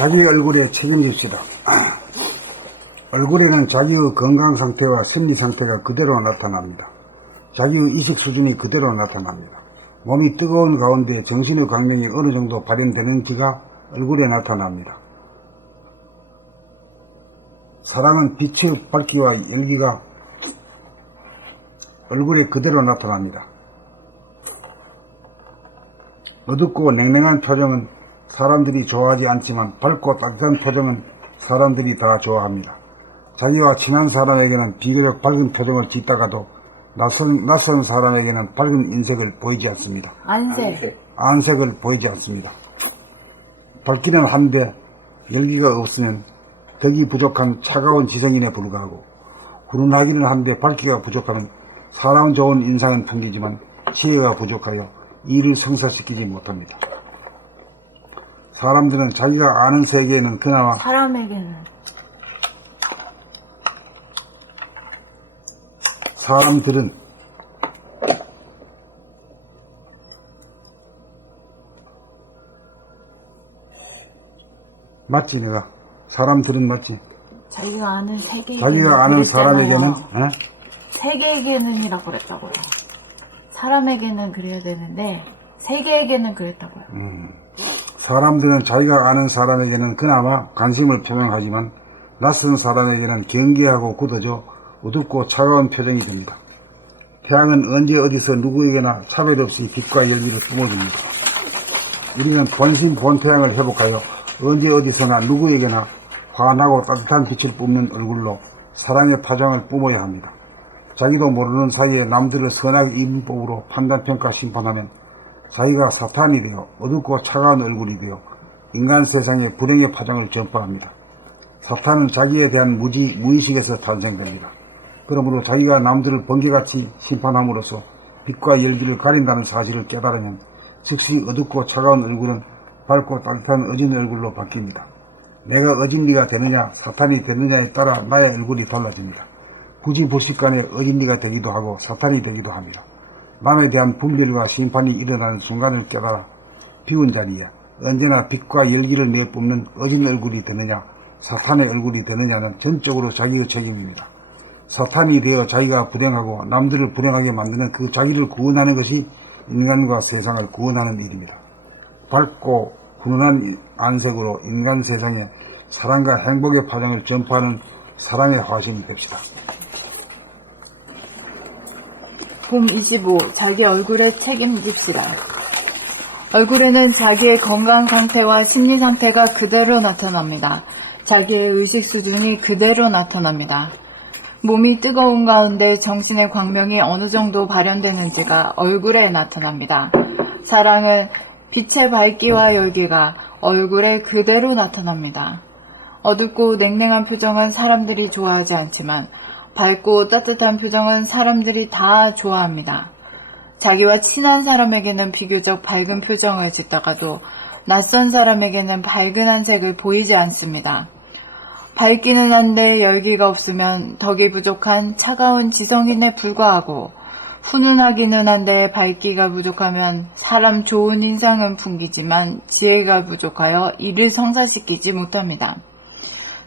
자기 얼굴에 책임집시다. 얼굴에는 자기의 건강 상태와 심리 상태가 그대로 나타납니다. 자기의 의식 수준이 그대로 나타납니다. 몸이 뜨거운 가운데 정신의 강령이 어느 정도 발현되는지가 얼굴에 나타납니다. 사랑은 빛의 밝기와 열기가 얼굴에 그대로 나타납니다. 어둡고 냉랭한 표정은 사람들이 좋아하지 않지만 밝고 따뜻한 표정은 사람들이 다 좋아합니다. 자기와 친한 사람에게는 비교적 밝은 표정을 짓다가도 낯선 사람에게는 밝은 인색을 보이지 않습니다. 안색을 보이지 않습니다. 밝기는 한데 열기가 없으면 덕이 부족한 차가운 지성인에 불과하고, 훈훈하기는 한데 밝기가 부족하면 사람 좋은 인상은 풍기지만 지혜가 부족하여 일을 성사시키지 못합니다. 사람들은 자기가 아는 세계에는 그나마 사람들은 맞지? 내가 사람들은 맞지? 자기가 아는 세계에게는, 자기가 아는 사람에게는 세계에게는이라고 그랬다고요. 사람에게는 그래야 되는데 세계에게는 그랬다고요. 사람들은 자기가 아는 사람에게는 그나마 관심을 표명하지만 낯선 사람에게는 경계하고 굳어져 어둡고 차가운 표정이 됩니다. 태양은 언제 어디서 누구에게나 차별 없이 빛과 열기를 뿜어줍니다. 우리는 본심 본태양을 회복하여 언제 어디서나 누구에게나 환하고 따뜻한 빛을 뿜는 얼굴로 사랑의 파장을 뿜어야 합니다. 자기도 모르는 사이에 남들을 선악의 이분법으로 판단평가 심판하면 자기가 사탄이 되어 어둡고 차가운 얼굴이 되어 인간 세상에 불행의 파장을 전파합니다. 사탄은 자기에 대한 무의식에서 탄생됩니다. 그러므로 자기가 남들을 번개같이 심판함으로써 빛과 열기를 가린다는 사실을 깨달으면 즉시 어둡고 차가운 얼굴은 밝고 따뜻한 어진 얼굴로 바뀝니다. 내가 어진리가 되느냐 사탄이 되느냐에 따라 나의 얼굴이 달라집니다. 굳이 불식간에 어진리가 되기도 하고 사탄이 되기도 합니다. 남에 대한 분별과 심판이 일어나는 순간을 깨달아 비운 자리에 언제나 빛과 열기를 내뿜는 어진 얼굴이 되느냐 사탄의 얼굴이 되느냐는 전적으로 자기의 책임입니다. 사탄이 되어 자기가 불행하고 남들을 불행하게 만드는 그 자기를 구원하는 것이 인간과 세상을 구원하는 일입니다. 밝고 훈훈한 안색으로 인간 세상에 사랑과 행복의 파장을 전파하는 사랑의 화신이 됩시다. 봄 25. 자기 얼굴에 책임집시다. 얼굴에는 자기의 건강 상태와 심리 상태가 그대로 나타납니다. 자기의 의식 수준이 그대로 나타납니다. 몸이 뜨거운 가운데 정신의 광명이 어느 정도 발현되는지가 얼굴에 나타납니다. 사랑은 빛의 밝기와 열기가 얼굴에 그대로 나타납니다. 어둡고 냉랭한 표정은 사람들이 좋아하지 않지만 밝고 따뜻한 표정은 사람들이 다 좋아합니다. 자기와 친한 사람에게는 비교적 밝은 표정을 짓다가도 낯선 사람에게는 밝은 안색을 보이지 않습니다. 밝기는 한데 열기가 없으면 덕이 부족한 차가운 지성인에 불과하고, 훈훈하기는 한데 밝기가 부족하면 사람 좋은 인상은 풍기지만 지혜가 부족하여 이를 성사시키지 못합니다.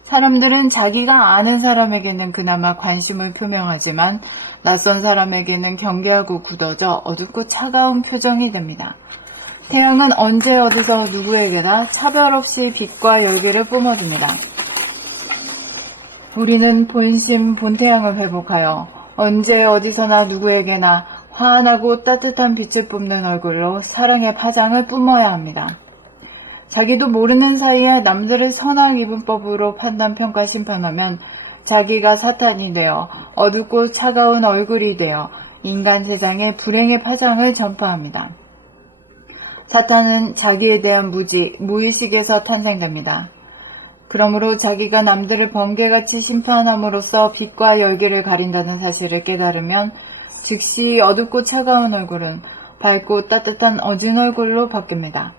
사람들은 자기가 아는 사람에게는 그나마 관심을 표명하지만 낯선 사람에게는 경계하고 굳어져 어둡고 차가운 표정이 됩니다. 태양은 언제 어디서 누구에게나 차별 없이 빛과 열기를 뿜어줍니다. 우리는 본심 본태양을 회복하여 언제 어디서나 누구에게나 환하고 따뜻한 빛을 뿜는 얼굴로 사랑의 파장을 뿜어야 합니다. 자기도 모르는 사이에 남들을 선악 이분법으로 판단 평가 심판하면 자기가 사탄이 되어 어둡고 차가운 얼굴이 되어 인간 세상에 불행의 파장을 전파합니다. 사탄은 자기에 대한 무의식에서 탄생됩니다. 그러므로 자기가 남들을 번개같이 심판함으로써 빛과 열기를 가린다는 사실을 깨달으면 즉시 어둡고 차가운 얼굴은 밝고 따뜻한 어진 얼굴로 바뀝니다.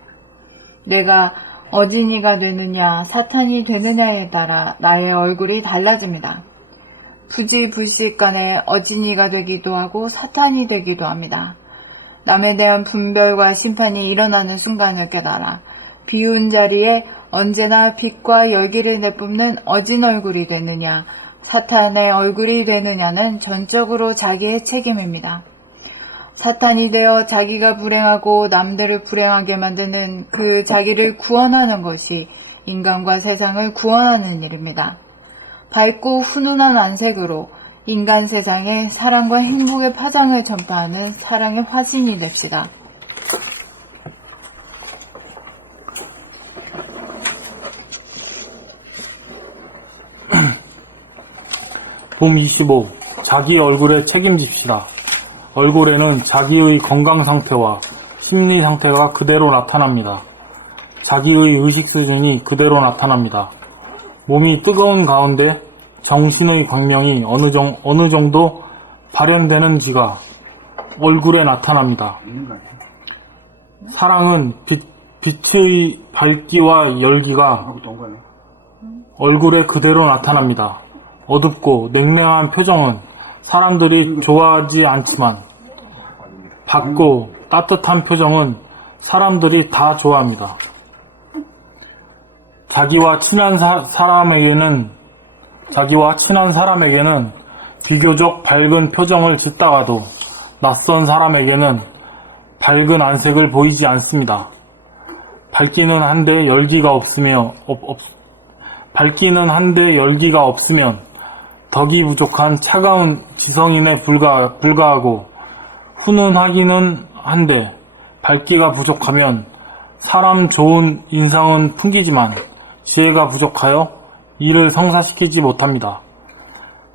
내가 어진이가 되느냐 사탄이 되느냐에 따라 나의 얼굴이 달라집니다. 부지불식간에 어진이가 되기도 하고 사탄이 되기도 합니다. 남에 대한 분별과 심판이 일어나는 순간을 깨달아 비운 자리에 언제나 빛과 열기를 내뿜는 어진 얼굴이 되느냐, 사탄의 얼굴이 되느냐는 전적으로 자기의 책임입니다. 사탄이 되어 자기가 불행하고 남들을 불행하게 만드는 그 자기를 구원하는 것이 인간과 세상을 구원하는 일입니다. 밝고 훈훈한 안색으로 인간 세상에 사랑과 행복의 파장을 전파하는 사랑의 화신이 됩시다. 봄 25. 자기 얼굴에 책임집시다. 얼굴에는 자기의 건강 상태와 심리 상태가 그대로 나타납니다. 자기의 의식 수준이 그대로 나타납니다. 몸이 뜨거운 가운데 정신의 광명이 어느 정도 발현되는지가 얼굴에 나타납니다. 사랑은 빛의 밝기와 열기가 얼굴에 그대로 나타납니다. 어둡고 냉랭한 표정은 사람들이 좋아하지 않지만 밝고 따뜻한 표정은 사람들이 다 좋아합니다. 자기와 친한 사람에게는 비교적 밝은 표정을 짓다가도 낯선 사람에게는 밝은 안색을 보이지 않습니다. 밝기는 한데 열기가 없으면 덕이 부족한 차가운 지성인에 불과하고 훈훈하기는 한데 밝기가 부족하면 사람 좋은 인상은 풍기지만 지혜가 부족하여 이를 성사시키지 못합니다.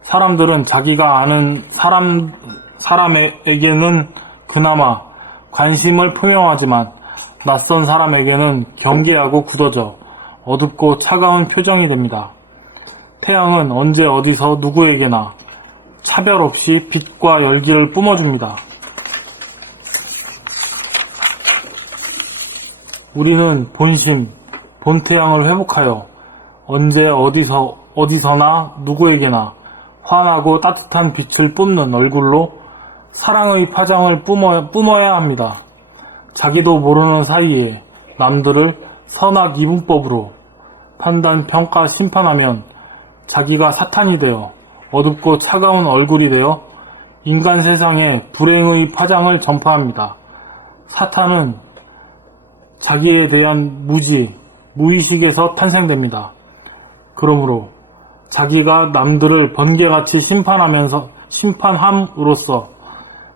사람들은 자기가 아는 사람에게는 그나마 관심을 표명하지만 낯선 사람에게는 경계하고 굳어져 어둡고 차가운 표정이 됩니다. 태양은 언제 어디서 누구에게나 차별 없이 빛과 열기를 뿜어줍니다. 우리는 본태양을 회복하여 언제 어디서나 누구에게나 환하고 따뜻한 빛을 뿜는 얼굴로 사랑의 파장을 뿜어야 합니다. 자기도 모르는 사이에 남들을 선악 이분법으로 판단, 평가, 심판하면 자기가 사탄이 되어 어둡고 차가운 얼굴이 되어 인간 세상에 불행의 파장을 전파합니다. 사탄은 자기에 대한 무의식에서 탄생됩니다. 그러므로 자기가 남들을 번개같이 심판함으로써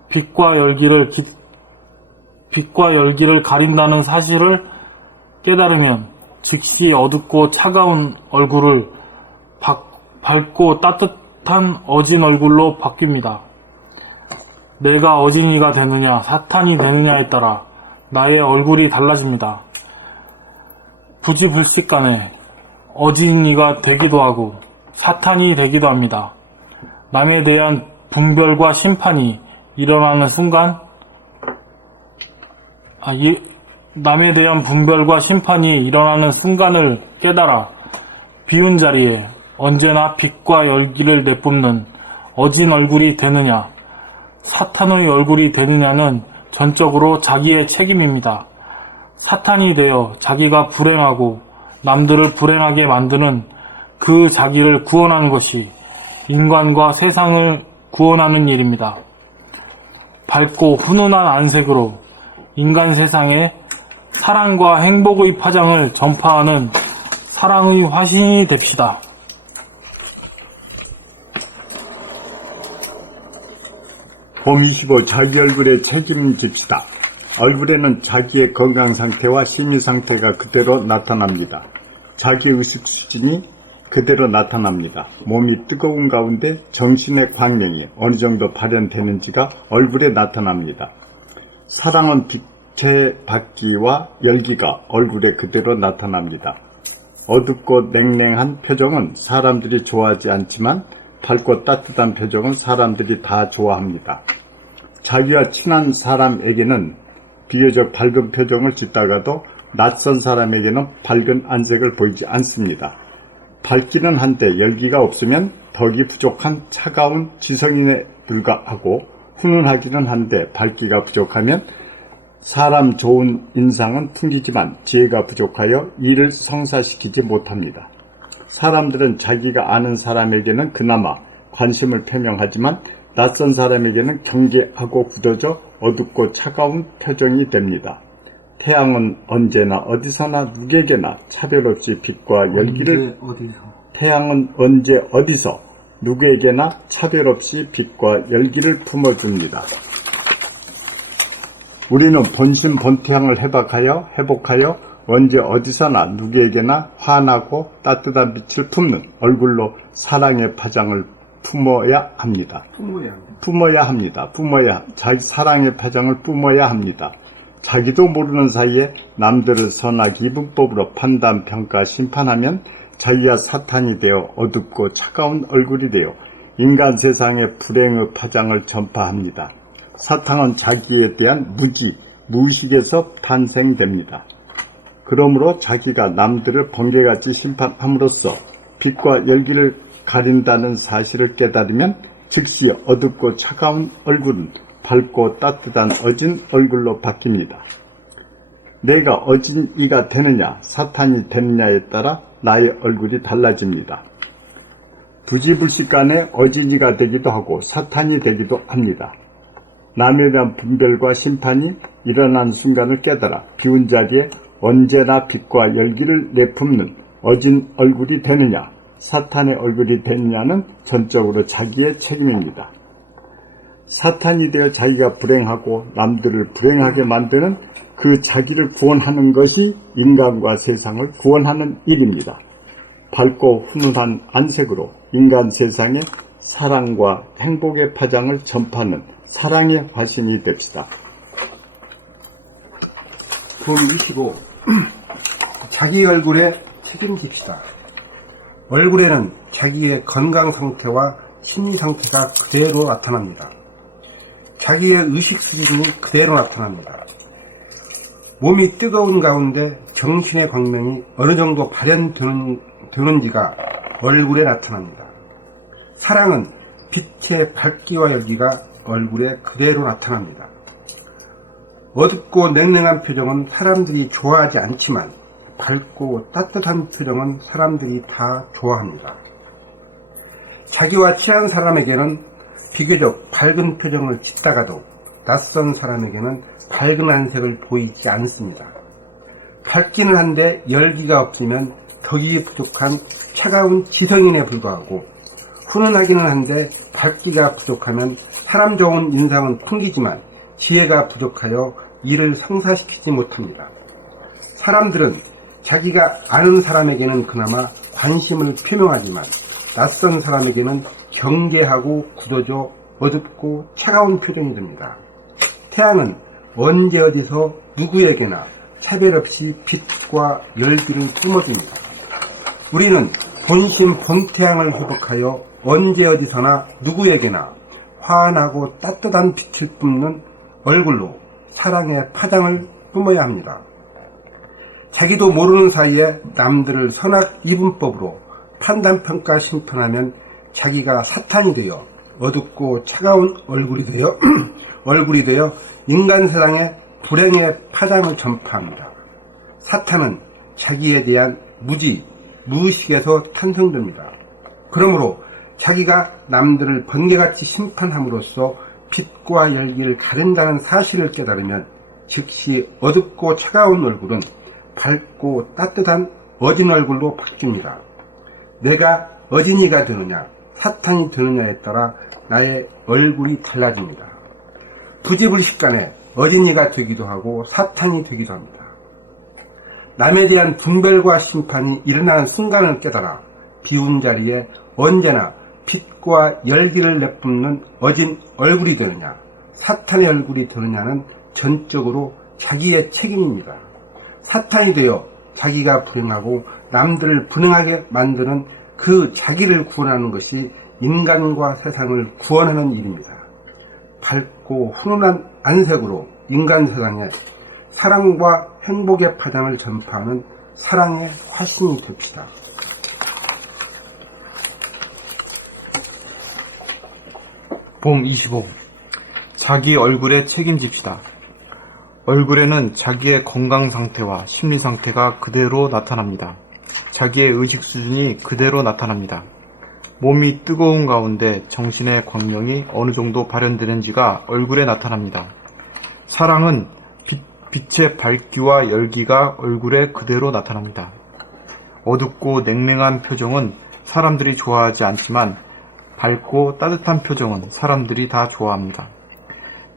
빛과 열기를 가린다는 사실을 깨달으면 즉시 어둡고 차가운 얼굴을 밝고 따뜻한 어진 얼굴로 바뀝니다. 내가 어진이가 되느냐 사탄이 되느냐에 따라 나의 얼굴이 달라집니다. 부지불식간에 어진이가 되기도 하고 사탄이 되기도 합니다. 남에 대한 분별과 심판이 일어나는 순간 을 깨달아 비운 자리에 언제나 빛과 열기를 내뿜는 어진 얼굴이 되느냐, 사탄의 얼굴이 되느냐는 전적으로 자기의 책임입니다. 사탄이 되어 자기가 불행하고 남들을 불행하게 만드는 그 자기를 구원하는 것이 인간과 세상을 구원하는 일입니다. 밝고 훈훈한 안색으로 인간 세상에 사랑과 행복의 파장을 전파하는 사랑의 화신이 됩시다. 봄 25 자기 얼굴에 책임집시다. 얼굴에는 자기의 건강 상태와 심리 상태가 그대로 나타납니다. 자기 의식 수준이 그대로 나타납니다. 몸이 뜨거운 가운데 정신의 광명이 어느 정도 발현되는지가 얼굴에 나타납니다. 사랑은 빛의 밝기와 열기가 얼굴에 그대로 나타납니다. 어둡고 냉랭한 표정은 사람들이 좋아하지 않지만 밝고 따뜻한 표정은 사람들이 다 좋아합니다. 자기와 친한 사람에게는 비교적 밝은 표정을 짓다가도 낯선 사람에게는 밝은 안색을 보이지 않습니다. 밝기는 한데 열기가 없으면 덕이 부족한 차가운 지성인에 불과하고 훈훈하기는 한데 밝기가 부족하면 사람 좋은 인상은 풍기지만 지혜가 부족하여 이를 성사시키지 못합니다. 사람들은 자기가 아는 사람에게는 그나마 관심을 표명하지만 낯선 사람에게는 경계하고 굳어져 어둡고 차가운 표정이 됩니다. 태양은 언제나 어디서나 누구에게나 차별 없이 빛과 열기를 태양은 언제 어디서 누구에게나 차별 없이 빛과 열기를 품어줍니다. 우리는 본심 본태양을 회복하여 언제 어디서나 누구에게나 환하고 따뜻한 빛을 품는 얼굴로 사랑의 파장을 품어야 합니다. 자기 사랑의 파장을 뿜어야 합니다. 자기도 모르는 사이에 남들을 선악 이분법으로 판단, 평가, 심판하면 자기가 사탄이 되어 어둡고 차가운 얼굴이 되어 인간 세상의 불행의 파장을 전파합니다. 사탄은 자기에 대한 무의식에서 탄생됩니다. 그러므로 자기가 남들을 번개같이 심판함으로써 빛과 열기를 가린다는 사실을 깨달으면 즉시 어둡고 차가운 얼굴은 밝고 따뜻한 어진 얼굴로 바뀝니다. 내가 어진 이가 되느냐 사탄이 되느냐에 따라 나의 얼굴이 달라집니다. 부지불식간에 어진 이가 되기도 하고 사탄이 되기도 합니다. 남에 대한 분별과 심판이 일어난 순간을 깨달아 비운 자리에 언제나 빛과 열기를 내뿜는 어진 얼굴이 되느냐 사탄의 얼굴이 되느냐는 전적으로 자기의 책임입니다. 사탄이 되어 자기가 불행하고 남들을 불행하게 만드는 그 자기를 구원하는 것이 인간과 세상을 구원하는 일입니다. 밝고 훈훈한 안색으로 인간 세상에 사랑과 행복의 파장을 전파하는 사랑의 화신이 됩시다. 품 25. 자기 얼굴에 책임집시다. 얼굴에는 자기의 건강 상태와 심리 상태가 그대로 나타납니다. 자기의 의식 수준이 그대로 나타납니다. 몸이 뜨거운 가운데 정신의 광명이 어느 정도 발현되는지가 얼굴에 나타납니다. 사랑은 빛의 밝기와 열기가 얼굴에 그대로 나타납니다. 어둡고 냉랭한 표정은 사람들이 좋아하지 않지만 밝고 따뜻한 표정은 사람들이 다 좋아합니다. 자기와 친한 사람에게는 비교적 밝은 표정을 짓다가도 낯선 사람에게는 밝은 안색을 보이지 않습니다. 밝기는 한데 열기가 없으면 덕이 부족한 차가운 지성인에 불과하고 훈훈하기는 한데 밝기가 부족하면 사람 좋은 인상은 풍기지만 지혜가 부족하여 이를 성사시키지 못합니다. 사람들은 자기가 아는 사람에게는 그나마 관심을 표명하지만 낯선 사람에게는 경계하고 굳어져 어둡고 차가운 표정이 됩니다. 태양은 언제 어디서 누구에게나 차별 없이 빛과 열기를 뿜어줍니다. 우리는 본심 본태양을 회복하여 언제 어디서나 누구에게나 환하고 따뜻한 빛을 뿜는 얼굴로 사랑의 파장을 뿜어야 합니다. 자기도 모르는 사이에 남들을 선악 이분법으로 판단, 평가, 심판하면 자기가 사탄이 되어 어둡고 차가운 얼굴이 되어 인간 세상에 불행의 파장을 전파합니다. 사탄은 자기에 대한 무의식에서 탄생됩니다. 그러므로 자기가 남들을 번개같이 심판함으로써 빛과 열기를 가린다는 사실을 깨달으면 즉시 어둡고 차가운 얼굴은 밝고 따뜻한 어진 얼굴로 바뀝니다. 내가 어진이가 되느냐 사탄이 되느냐에 따라 나의 얼굴이 달라집니다. 부지불식간에 어진이가 되기도 하고 사탄이 되기도 합니다. 남에 대한 분별과 심판이 일어나는 순간을 깨달아 비운 자리에 언제나 빛과 열기를 내뿜는 어진 얼굴이 되느냐 사탄의 얼굴이 되느냐는 전적으로 자기의 책임입니다. 사탄이 되어 자기가 불행하고 남들을 불행하게 만드는 그 자기를 구원하는 것이 인간과 세상을 구원하는 일입니다. 밝고 훈훈한 안색으로 인간 세상에 사랑과 행복의 파장을 전파하는 사랑의 화신이 됩시다. 봄 25. 자기 얼굴에 책임집시다. 얼굴에는 자기의 건강 상태와 심리 상태가 그대로 나타납니다. 자기의 의식 수준이 그대로 나타납니다. 몸이 뜨거운 가운데 정신의 광명이 어느 정도 발현되는지가 얼굴에 나타납니다. 사랑은 빛의 밝기와 열기가 얼굴에 그대로 나타납니다. 어둡고 냉랭한 표정은 사람들이 좋아하지 않지만 밝고 따뜻한 표정은 사람들이 다 좋아합니다.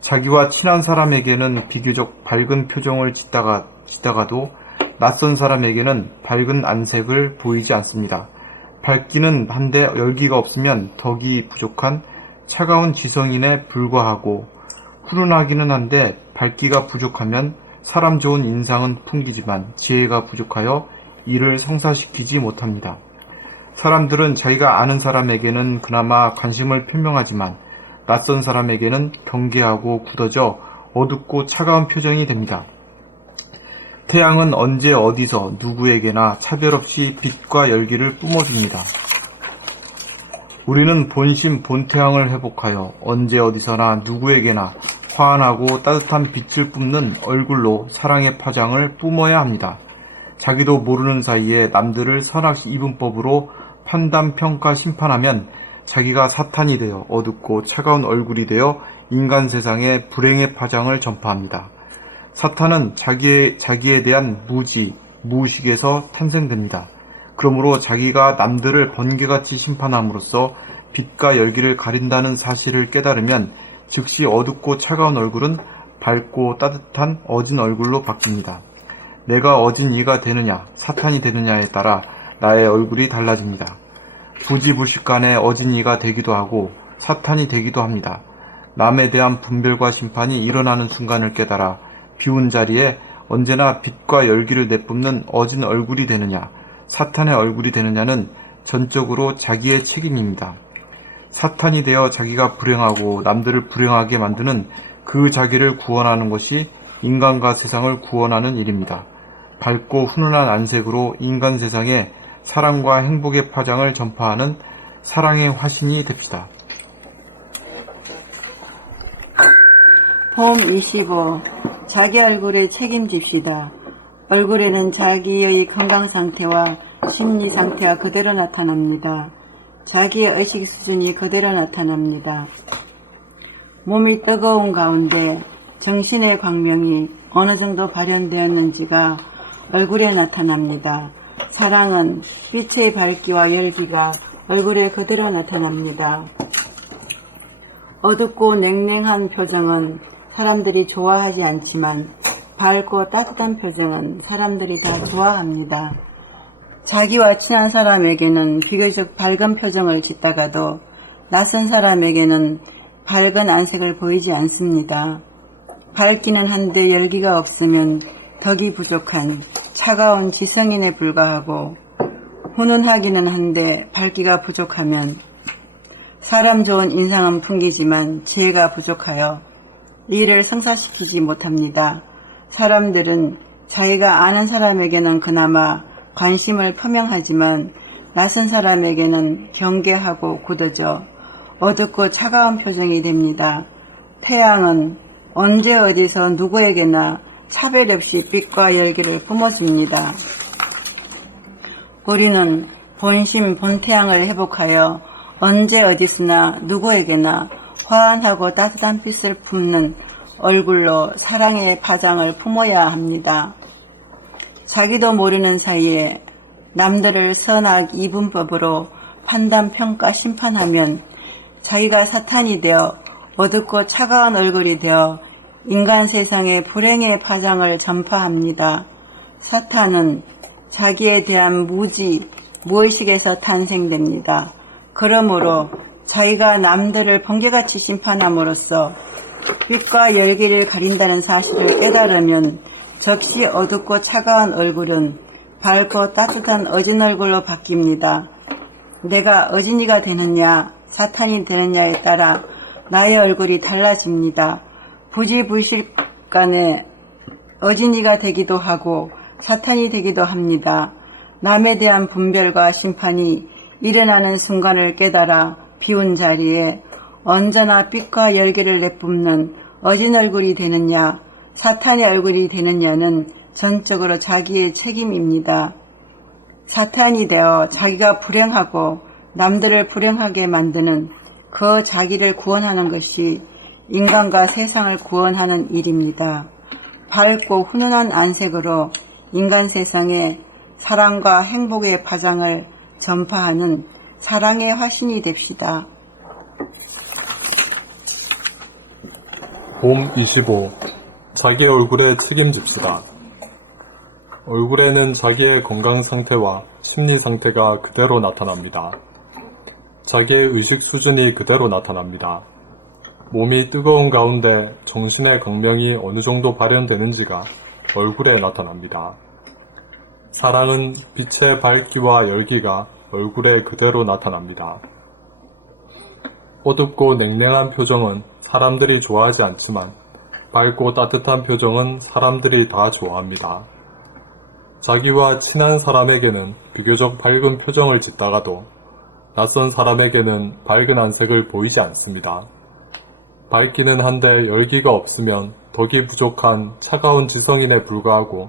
자기와 친한 사람에게는 비교적 밝은 표정을 짓다가도 낯선 사람에게는 밝은 안색을 보이지 않습니다. 밝기는 한데 열기가 없으면 덕이 부족한 차가운 지성인에 불과하고 훈훈하기는 한데 밝기가 부족하면 사람 좋은 인상은 풍기지만 지혜가 부족하여 이를 성사시키지 못합니다. 사람들은 자기가 아는 사람에게는 그나마 관심을 표명하지만 낯선 사람에게는 경계하고 굳어져 어둡고 차가운 표정이 됩니다. 태양은 언제 어디서 누구에게나 차별 없이 빛과 열기를 뿜어줍니다. 우리는 본심 본태양을 회복하여 언제 어디서나 누구에게나 환하고 따뜻한 빛을 뿜는 얼굴로 사랑의 파장을 뿜어야 합니다. 자기도 모르는 사이에 남들을 선악 이분법으로 판단, 평가, 심판하면 자기가 사탄이 되어 어둡고 차가운 얼굴이 되어 인간 세상에 불행의 파장을 전파합니다. 사탄은 자기에 대한 무의식에서 탄생됩니다. 그러므로 자기가 남들을 번개같이 심판함으로써 빛과 열기를 가린다는 사실을 깨달으면 즉시 어둡고 차가운 얼굴은 밝고 따뜻한 어진 얼굴로 바뀝니다. 내가 어진 이가 되느냐, 사탄이 되느냐에 따라 나의 얼굴이 달라집니다. 부지불식간에 어진 이가 되기도 하고 사탄이 되기도 합니다. 남에 대한 분별과 심판이 일어나는 순간을 깨달아 비운 자리에 언제나 빛과 열기를 내뿜는 어진 얼굴이 되느냐, 사탄의 얼굴이 되느냐는 전적으로 자기의 책임입니다. 사탄이 되어 자기가 불행하고 남들을 불행하게 만드는 그 자기를 구원하는 것이 인간과 세상을 구원하는 일입니다. 밝고 훈훈한 안색으로 인간 세상에 사랑과 행복의 파장을 전파하는 사랑의 화신이 됩시다. 봄 25. 자기 얼굴에 책임집시다. 얼굴에는 자기의 건강 상태와 심리 상태가 그대로 나타납니다. 자기의 의식 수준이 그대로 나타납니다. 몸이 뜨거운 가운데 정신의 광명이 어느 정도 발현되었는지가 얼굴에 나타납니다. 사랑은 빛의 밝기와 열기가 얼굴에 그대로 나타납니다. 어둡고 냉랭한 표정은 사람들이 좋아하지 않지만 밝고 따뜻한 표정은 사람들이 다 좋아합니다. 자기와 친한 사람에게는 비교적 밝은 표정을 짓다가도 낯선 사람에게는 밝은 안색을 보이지 않습니다. 밝기는 한데 열기가 없으면 덕이 부족한 차가운 지성인에 불과하고 훈훈하기는 한데 밝기가 부족하면 사람 좋은 인상은 풍기지만 지혜가 부족하여 이를 성사시키지 못합니다. 사람들은 자기가 아는 사람에게는 그나마 관심을 표명하지만 낯선 사람에게는 경계하고 굳어져 어둡고 차가운 표정이 됩니다. 태양은 언제 어디서 누구에게나 차별 없이 빛과 열기를 뿜어줍니다. 우리는 본심 본태양을 회복하여 언제 어디서나 누구에게나 환하고 따뜻한 빛을 품는 얼굴로 사랑의 파장을 품어야 합니다. 자기도 모르는 사이에 남들을 선악 이분법으로 판단, 평가, 심판하면 자기가 사탄이 되어 어둡고 차가운 얼굴이 되어 인간 세상에 불행의 파장을 전파합니다. 사탄은 자기에 대한 무의식에서 탄생됩니다. 그러므로 자기가 남들을 번개같이 심판함으로써 빛과 열기를 가린다는 사실을 깨달으면 즉시 어둡고 차가운 얼굴은 밝고 따뜻한 어진 얼굴로 바뀝니다. 내가 어진이가 되느냐 사탄이 되느냐에 따라 나의 얼굴이 달라집니다. 부지불식간에 어진이가 되기도 하고 사탄이 되기도 합니다. 남에 대한 분별과 심판이 일어나는 순간을 깨달아 비운 자리에 언제나 빛과 열기를 내뿜는 어진 얼굴이 되느냐 사탄의 얼굴이 되느냐는 전적으로 자기의 책임입니다. 사탄이 되어 자기가 불행하고 남들을 불행하게 만드는 그 자기를 구원하는 것이 인간과 세상을 구원하는 일입니다. 밝고 훈훈한 안색으로 인간 세상에 사랑과 행복의 파장을 전파하는 사랑의 화신이 됩시다. 봄 25. 자기 얼굴에 책임집시다. 얼굴에는 자기의 건강 상태와 심리 상태가 그대로 나타납니다. 자기의 의식 수준이 그대로 나타납니다. 몸이 뜨거운 가운데 정신의 강명이 어느 정도 발현되는지가 얼굴에 나타납니다. 사랑은 빛의 밝기와 열기가 얼굴에 그대로 나타납니다. 어둡고 냉랭한 표정은 사람들이 좋아하지 않지만 밝고 따뜻한 표정은 사람들이 다 좋아합니다. 자기와 친한 사람에게는 비교적 밝은 표정을 짓다가도 낯선 사람에게는 밝은 안색을 보이지 않습니다. 밝기는 한데 열기가 없으면 덕이 부족한 차가운 지성인에 불과하고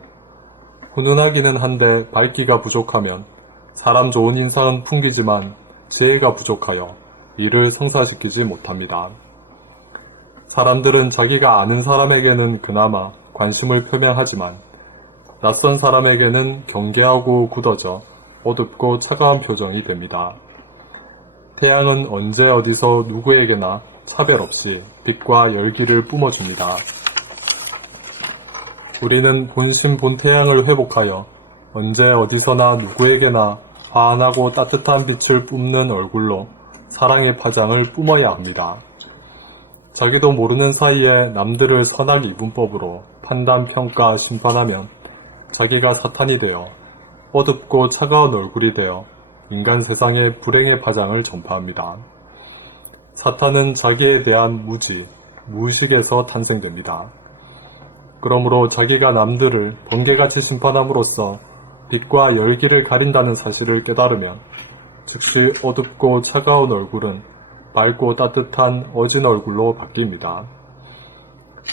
훈훈하기는 한데 밝기가 부족하면 사람 좋은 인상은 풍기지만 지혜가 부족하여 이를 성사시키지 못합니다. 사람들은 자기가 아는 사람에게는 그나마 관심을 표명하지만 낯선 사람에게는 경계하고 굳어져 어둡고 차가운 표정이 됩니다. 태양은 언제 어디서 누구에게나 차별 없이 빛과 열기를 뿜어줍니다. 우리는 본심 본태양을 회복하여 언제 어디서나 누구에게나 환하고 따뜻한 빛을 뿜는 얼굴로 사랑의 파장을 뿜어야 합니다. 자기도 모르는 사이에 남들을 선악 이분법으로 판단, 평가, 심판하면 자기가 사탄이 되어 어둡고 차가운 얼굴이 되어 인간 세상에 불행의 파장을 전파합니다. 사탄은 자기에 대한 무지, 무의식에서 탄생됩니다. 그러므로 자기가 남들을 번개같이 심판함으로써 빛과 열기를 가린다는 사실을 깨달으면 즉시 어둡고 차가운 얼굴은 밝고 따뜻한 어진 얼굴로 바뀝니다.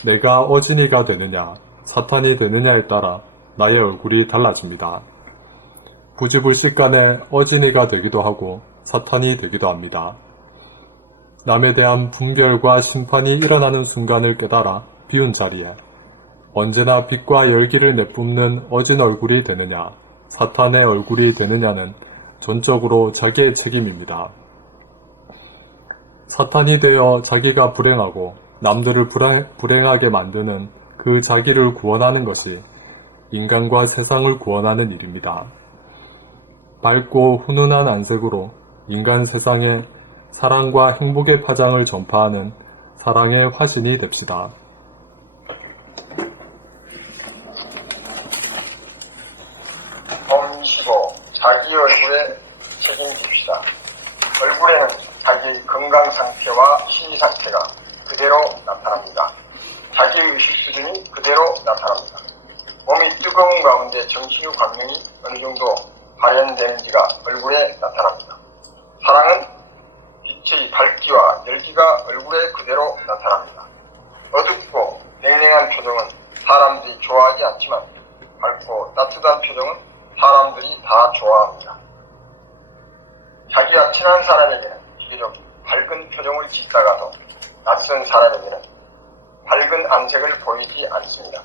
내가 어진이가 되느냐, 사탄이 되느냐에 따라 나의 얼굴이 달라집니다. 부지불식간에 어진이가 되기도 하고 사탄이 되기도 합니다. 남에 대한 분별과 심판이 일어나는 순간을 깨달아 비운 자리에 언제나 빛과 열기를 내뿜는 어진 얼굴이 되느냐, 사탄의 얼굴이 되느냐는 전적으로 자기의 책임입니다. 사탄이 되어 자기가 불행하고 남들을 불행하게 만드는 그 자기를 구원하는 것이 인간과 세상을 구원하는 일입니다. 밝고 훈훈한 안색으로 인간 세상에 사랑과 행복의 파장을 전파하는 사랑의 화신이 됩시다. 봄 25. 자기 얼굴에 책임집시다. 얼굴에는 자기의 건강 상태와 심리 상태가 그대로 나타납니다. 자기의 의식 수준이 그대로 나타납니다. 몸이 뜨거운 가운데 정신의 감명이 어느 정도 발현되는지가 얼굴에 나타납니다. 사랑은 빛의 밝기와 열기가 얼굴에 그대로 나타납니다. 어둡고 냉랭한 표정은 사람들이 좋아하지 않지만 밝고 따뜻한 표정은 사람들이 다 좋아합니다. 자기와 친한 사람에게는 비교적 밝은 표정을 짓다가도 낯선 사람에게는 밝은 안색을 보이지 않습니다.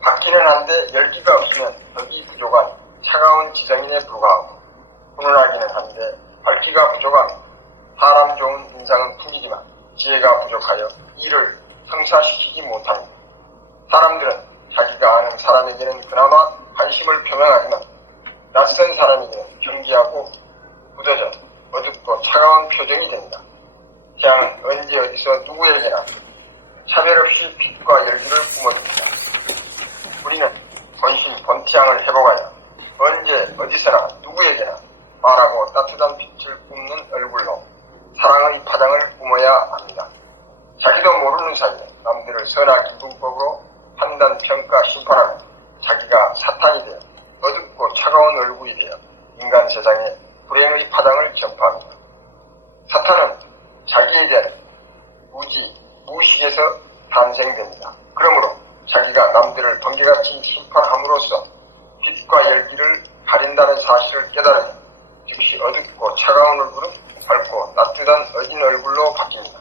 밝기는 한데 열기가 없으면 덕이 부족한 차가운 지성인에 불과하고 훈훈하기는 한데 밝기가 부족한 사람 좋은 인상은 풍기지만 지혜가 부족하여 이를 성사시키지 못합니다. 사람들은 자기가 아는 사람에게는 그나마 관심을 표명하지만 낯선 사람에게는 경계하고 굳어져 어둡고 차가운 표정이 됩니다. 태양은 언제 어디서 누구에게나 차별 없이 빛과 열기를 뿜어줍니다. 우리는 본심 본태양을 회복하여 언제 어디서나 누구에게나 환하고 따뜻한 빛을 뿜는 얼굴로 사랑의 파장을 뿜어야 합니다. 자기도 모르는 사이에 남들을 선악 이분법으로 판단, 평가, 심판하며 자기가 사탄이 되어 어둡고 차가운 얼굴이 되어 인간 세상에 불행의 파장을 전파합니다. 사탄은 자기에 대한 무지, 무의식에서 탄생됩니다. 그러므로 자기가 남들을 번개같이 심판함으로써 빛과 열기를 가린다는 사실을 깨달으며 즉시 어둡고 차가운 얼굴은 밝고 따뜻한 어진 얼굴로 바뀝니다.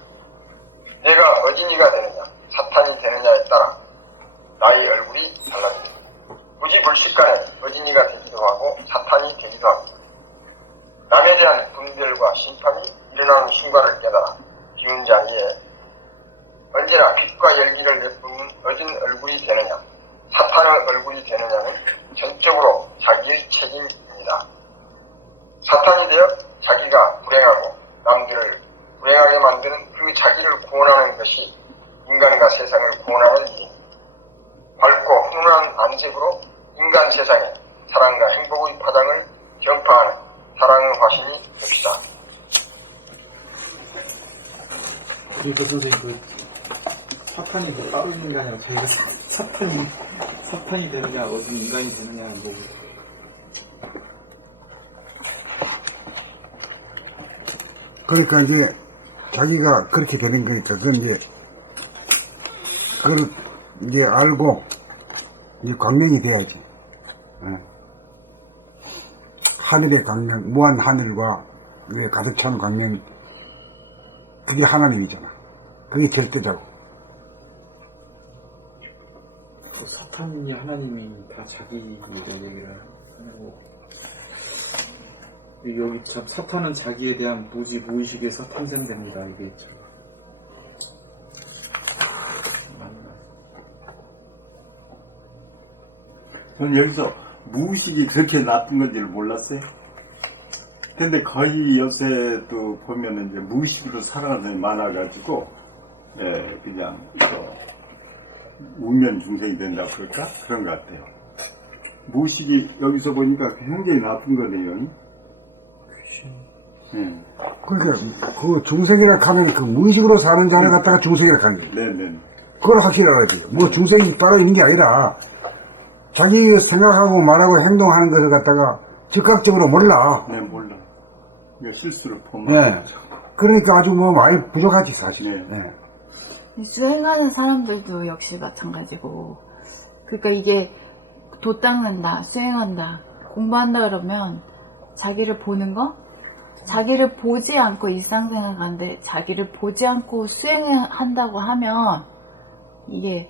내가 어진이가 되느냐 사탄이 되느냐에 따라 나의 얼굴이 달라집니다. 무지불식간에 어진이가 되기도 하고 사탄이 되기도 합니다. 남에 대한 분별과 심판이 일어나는 순간을 깨달아 비운 자리에 언제나 빛과 열기를 내뿜는 어진 얼굴이 되느냐 사탄의 얼굴이 되느냐는 전적으로 자기의 책임입니다. 사탄이 되어 자기가 불행하고 남들을 불행하게 만드는 그 자기를 구원하는 것이 인간과 세상을 구원하는 일입니다. 밝고 훈훈한 안색으로 인간 세상에 사랑과 행복의 파장을 전파하는 사랑의 화신이 됩시다. 그러니까 선생님 사탄이 따로 있는 게 아니라 저희가 사탄이 되느냐 어떤 인간이 되느냐 뭐 그러니까 이제 자기가 그렇게 되는 거니까 그건 이제 그걸 이제 알고 이제 광명이 돼야지. 하늘의 광명, 무한 하늘과 위에 가득 찬 광명, 그게 하나님이잖아. 그게 절대자고. 사탄이 하나님이 다 자기 얘기를 하는 거. 여기 참 사탄은 자기에 대한 무의식에서 탄생됩니다. 이게 참. 저는 여기서 무의식이 그렇게 나쁜 건지를 몰랐어요. 근데 거의 요새도 보면은 이제 무의식으로 살아가는 사람이 많아가지고, 예, 그냥, 우면 중생이 된다 그럴까? 그런 것 같아요. 무의식이 여기서 보니까 굉장히 나쁜 거네요. 예. 그러니까 그 중생이라 하면 그 무의식으로 사는 자를 갖다가 중생이라 하는 거야. 네네. 그걸 확실히 알아야지. 뭐 중생이 따로 있는 게 아니라 자기 생각하고 말하고 행동하는 것을 갖다가 즉각적으로 몰라. 네, 몰라. 이거 실수를 보면. 네. 그러니까 아주 뭐 많이 부족하지 사실. 네. 네. 수행하는 사람들도 역시 마찬가지고, 그러니까 이게 도 닦는다, 수행한다, 공부한다 그러면 자기를 보는 거, 자기를 보지 않고 일상생활 가는데 자기를 보지 않고 수행한다고 하면 이게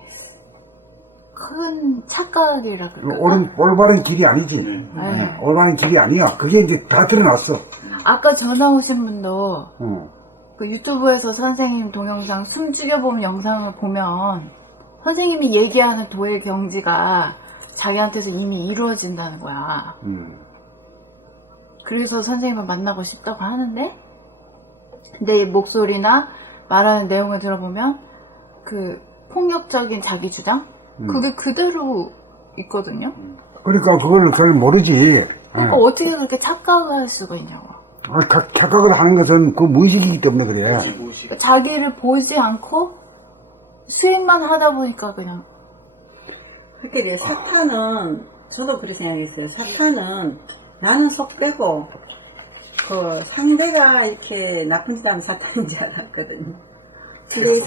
큰 착각이라 그럴까? 올바른 길이 아니지. 네. 올바른 길이 아니야. 그게 이제 다 드러났어. 아까 전화 오신 분도 응. 그 유튜브에서 선생님 동영상 숨 죽여보면 영상을 보면 선생님이 얘기하는 도의 경지가 자기한테서 이미 이루어진다는 거야. 그래서 선생님을 만나고 싶다고 하는데 내 목소리나 말하는 내용을 들어보면 그 폭력적인 자기 주장? 그게 그대로 있거든요. 그러니까 그걸 모르지. 그러니까 어떻게 그렇게 착각할 수가 있냐고. 착각을 하는 것은 그 무의식이기 때문에 그래. 그러니까 자기를 보지 않고 수행만 하다 보니까 그냥. 그게 사탄은 저도 그렇게 생각했어요. 사탄은 나는 속 빼고 그 상대가 이렇게 나쁜 짓 하면 사탄인 줄 알았거든요. 근데 이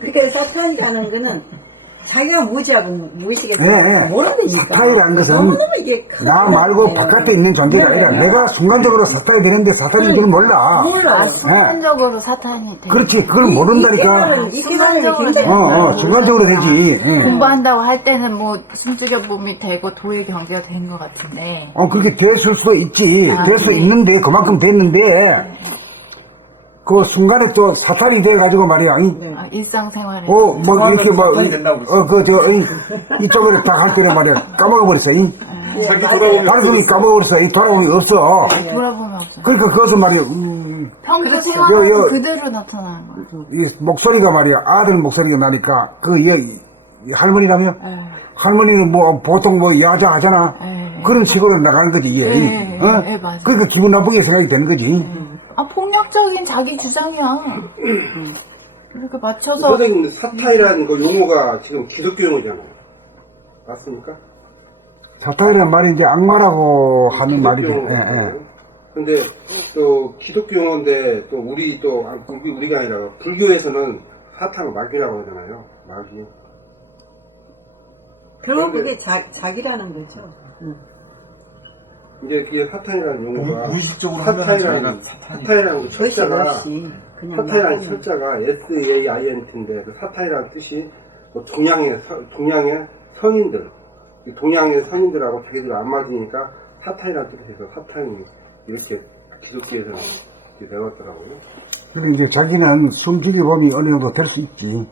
그게 사탄이라는 거는 자기가 무지하고 무의식에서 모른다니까. 사탄이라는 것은 나 말고 바깥에 있는 존재가 아니라 내가 순간적으로 사탄이 되는데 사탄인 줄 몰라. 순간적으로 사탄이 돼. 그렇지. 그걸 모른다니까. 순간적으로 되지. 공부한다고 할 때는 뭐 숨죽여봄이 되고 도의 경지가 된 것 같은데. 그렇게 됐을 수도 있지. 될 수 있는데 그만큼 됐는데 그 순간에 또 사탄이 돼가지고 말이야. 일상생활에. 뭐 이렇게 이쪽으로 딱 할 때는 말이야. 까먹어버렸어. 발음이 까먹어버렸어. 돌아보니 없어. 돌아보면 없어. 그러니까 그것은 말이야. 평소 생활은 그대로 나타나는 거야. 이 목소리가 말이야. 아들 목소리가 나니까 할머니라면 할머니는 뭐 보통 뭐 야자하잖아. 그런 식으로 나가는 거지 이게. 맞아. 그러니까 기분 나쁘게 생각이 되는 거지. 폭력적인 자기 주장이야. 이렇게 맞춰서. 선생님, 사탄이라는 그 용어가 지금 기독교 용어잖아요. 맞습니까? 사탄이라는 말이 이제 악마라고 하는 말이죠. 근데 또 기독교 용어인데 또 우리가 아니라 불교에서는 사탄을 마귀라고 하잖아요. 마귀. 결국 그게 자기라는 거죠. 응. 이제 이게 사탄이라는 용어가 무의식적으로 사탄이라는 그 철자가 그냥 사탄이라는 철자가 SAINT인데 그 사탄이라는 뜻이 뭐 동양의 선인들, 이 동양의 선인들하고 자기들 안 맞으니까 사탄이라는 뜻에서 사탄이 이렇게 기독교에서는 이렇게 내왔더라고요. 그리고 이제 자기는 숨죽이 범이 어느 정도 될 수 있지.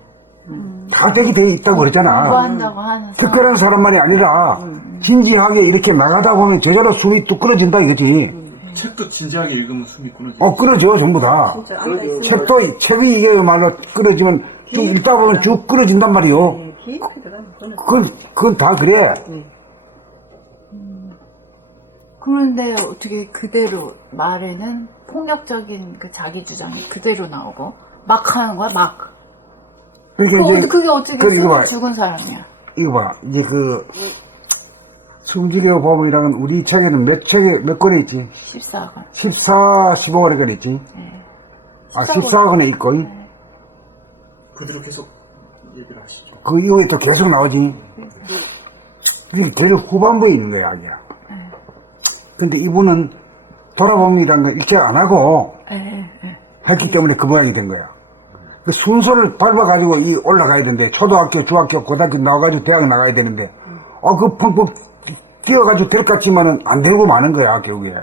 다 되게 돼 있다고 그러잖아. 공부한다고 하는 특별한 사람만이 아니라 진지하게 이렇게 나가다 보면 저절로 숨이 뚝 끊어진다 이거지. 책도 진지하게 읽으면 숨이 끊어져. 끊어져 전부 다. 진짜 앉아있으면 책이 이게 말로 끊어지면 쭉 읽다 보면 쭉 끊어진단 말이요. 기획 들어가면 그거는 그건 다 그래. 그런데 어떻게 그대로 말에는 폭력적인 그 자기 주장이 그대로 나오고 막 하는 거야 막. 그러니까 그게 어떻게 이거 봐. 죽은 사람이야? 이거 봐. 이제 숨죽여 범이라는 우리 책에는 몇 권에 있지? 14권. 15권에 권 있지? 네. 14권에 있고. 그대로 계속 얘기를 하시죠. 그 이후에 또 계속 나오지. 이게 제일 후반부에 있는 거야, 이게. 근데 이분은 돌아봄이라는 걸 일체 안 하고 했기 때문에 그 모양이 된 거야. 그 순서를 밟아가지고 올라가야 되는데, 초등학교, 중학교, 고등학교 나와가지고 대학 나가야 되는데, 그 펑펑 뛰어가지고 될 것 같지만은 안 되고 마는 거야, 결국에.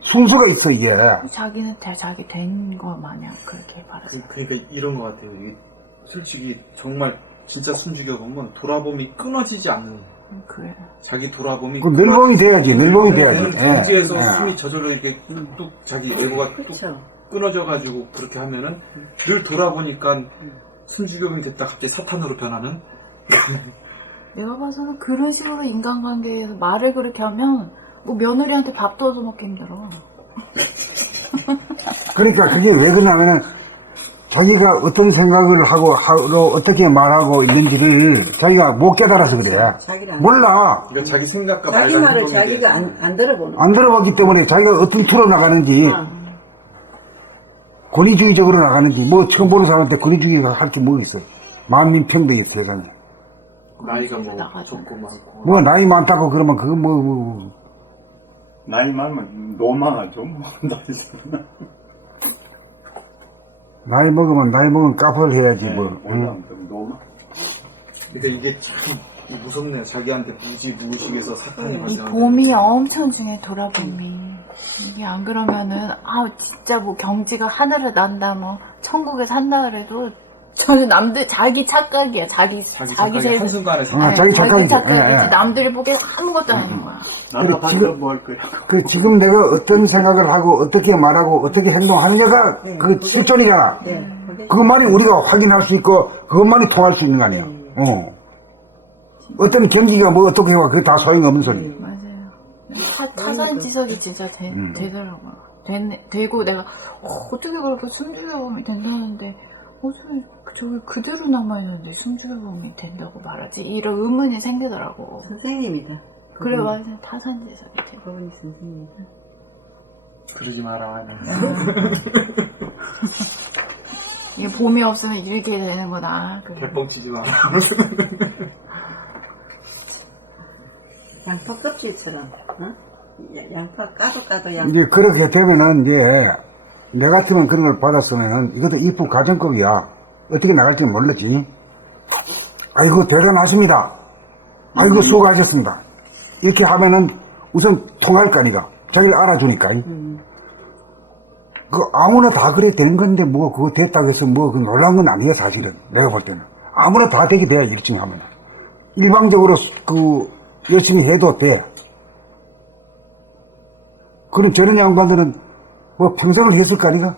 순서가 있어, 이게. 자기는 자기 된 거 마냥 그렇게 말하죠. 그러니까 이런 것 같아요. 이게 솔직히 정말 진짜 숨죽여 보면 돌아봄이 끊어지지 않는. 그래. 자기 돌아봄이 그 늘봉이 돼야지, 늘봉이 돼야지. 경지에서 숨이 저절로 이렇게 뚝 자기 외고가 뚝 그렇죠. 끊어져가지고 그렇게 하면은 늘 돌아보니까 숨죽여봄이 됐다 갑자기 사탄으로 변하는. 내가 봐서는 그런 식으로 인간관계에서 말을 그렇게 하면 뭐 며느리한테 밥도 얻어먹기 힘들어. 그러니까 그게 왜 그러냐면은, 자기가 어떤 생각을 하고, 어떻게 말하고 있는지를 자기가 못 깨달아서 그래. 자기를 몰라. 그러니까 자기 생각과 자기 말과 말을 행동에 자기가 대해서. 안 들어보는 안 들어봤기 때문에 자기가 어떻게 풀어나가는지, 권위주의적으로 나가는지, 뭐 처음 보는 사람한테 권위주의가 할 게 뭐 있어. 만민평등이 세상에. 나이가 뭐 나가잖아. 적고 많고. 뭐 나이 많다고 그러면 그거 뭐. 나이 많으면 노망하죠. 뭐. 나이 먹으면 까불 해야지 뭐. 노망. 그러니까 이게 참 무섭네요. 자기한테 무의식에서 사탄이 이 발생하는. 봄이 엄청 중요해, 돌아봄이. 이게 안 그러면은 진짜 뭐 경지가 하늘을 난다 뭐 천국에 산다 그래도 저는 남들 자기 착각이야. 자기 제일 한순간에 자기 착각이지. 착각이지. 남들이 보기엔 아무것도 아닌 거야. 나도 지금 뭐 할 거야. 지금 내가 어떤 생각을 하고 어떻게 말하고 어떻게 행동하느냐가 그 실존이잖아. 그것만이 우리가 확인할 수 있고 그것만이 통할 수 있는 거 아니야. 어떤 경기가 뭐 어떻게 해와 그게 다 소용없는 소리. 맞아요. 타산지석이 진짜 되더라고요. 되고 내가 어떻게 그렇게 숨죽여봄이 된다는데 저기 그대로 남아있는데 숨죽여봄이 된다고 말하지? 이런 의문이 생기더라고. 선생님이다. 그래 맞아요. 타산지석이지. 그분이 선생님이다. 그러지 마라. 이게 봄이 없으면 이렇게 되는 거다. 개뻥 치지 마라. 양파 껍질처럼, 양파 까도 양파. 이제 그렇게 되면은 이제 내 같으면 그런 걸 받았으면은 이것도 이쁜 가정법이야. 어떻게 나갈지 모르지. 아이고 대단하십니다. 아이고 수고하셨습니다. 이렇게 하면은 우선 통할 거 아니가. 자기를 알아주니까. 그 아무나 다 그래 되는 건데 뭐 그거 됐다고 해서 뭐 그 놀란 건 아니에요 사실은. 내가 볼 때는 아무나 다 되게 돼야 일찍 하면 일방적으로 열심히 해도 돼. 그런 저런 양반들은 뭐 평생을 했을 거 아니가?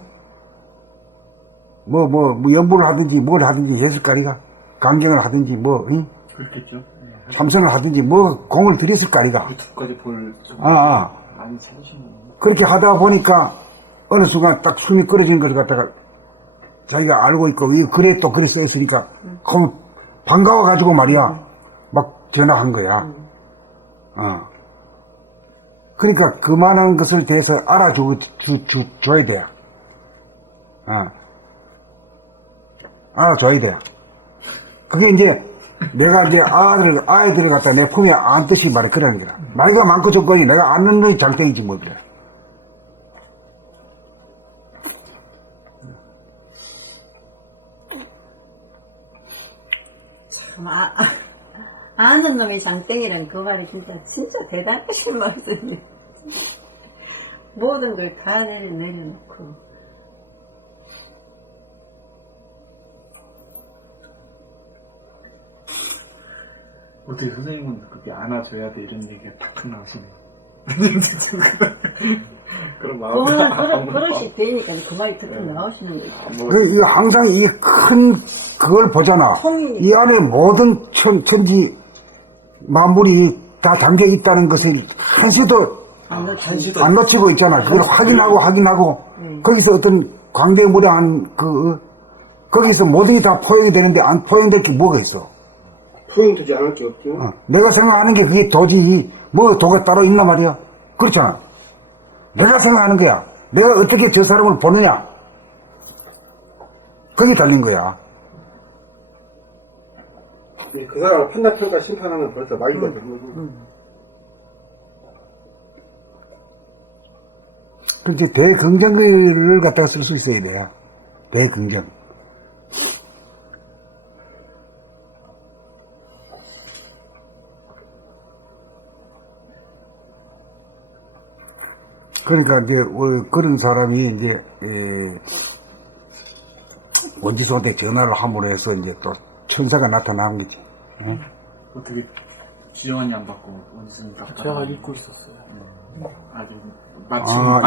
뭐 연구를 하든지 뭘 하든지 했을 거 아니가? 강경을 하든지 그렇겠죠. 참선을 하든지 공을 들였을 거 아니가? 유튜브까지 볼 좀 많이 찾으시는. 그렇게 하다 보니까 어느 순간 딱 숨이 끊어지는 걸 갖다가 자기가 알고 있고 그래 또 그래 써있으니까 반가워가지고 말이야 막 전화한 거야. 그러니까 그만한 것을 대해서 알아줘야 돼. 알아줘야 돼. 그게 이제 내가 이제 아이들을 갖다 내 품에 안듯이 말해 그러는 거라. 나이가 많고 적거니 내가 안는 놈이 장땡이지 뭐 그래. 참, 아는 놈이 장땡이란 그 말이 진짜 대단하신 말씀이에요. 모든 걸 다 내려놓고. 어떻게 선생님은 그게 안아줘야 돼 이런 얘기가 탁탁 나오시네요. 그런 마음이 그릇이 되니까 그 말이 탁탁 나오시는 거죠. 이 항상 이 큰 그걸 보잖아. 이 안에 모든 천지 만물이 다 담겨 있다는 것을 한시도 안 놓치고 있잖아. 그걸 확인하고 거기서 어떤 광대무량한 거기서 모든 게 다 포용이 되는데 안 포용될 게 뭐가 있어? 포용되지 않을 게 없죠. 내가 생각하는 게 그게 도지 뭐 도가 따로 있나 말이야. 그렇잖아. 내가 생각하는 거야. 내가 어떻게 저 사람을 보느냐. 거기에 달린 거야. 그 사람을 판단평가 심판하는 벌써 말이 되는 거죠. 그렇지 대긍정을 갖다가 쓸 수 있어야 돼요. 대긍정. 그러니까 이제 그런 사람이 이제 원지소한테 전화를 함으로 해서 이제 또 천사가 나타난 거지. 응? 어떻게 지원이 안 받고 원수님 제가 읽고 있었어요.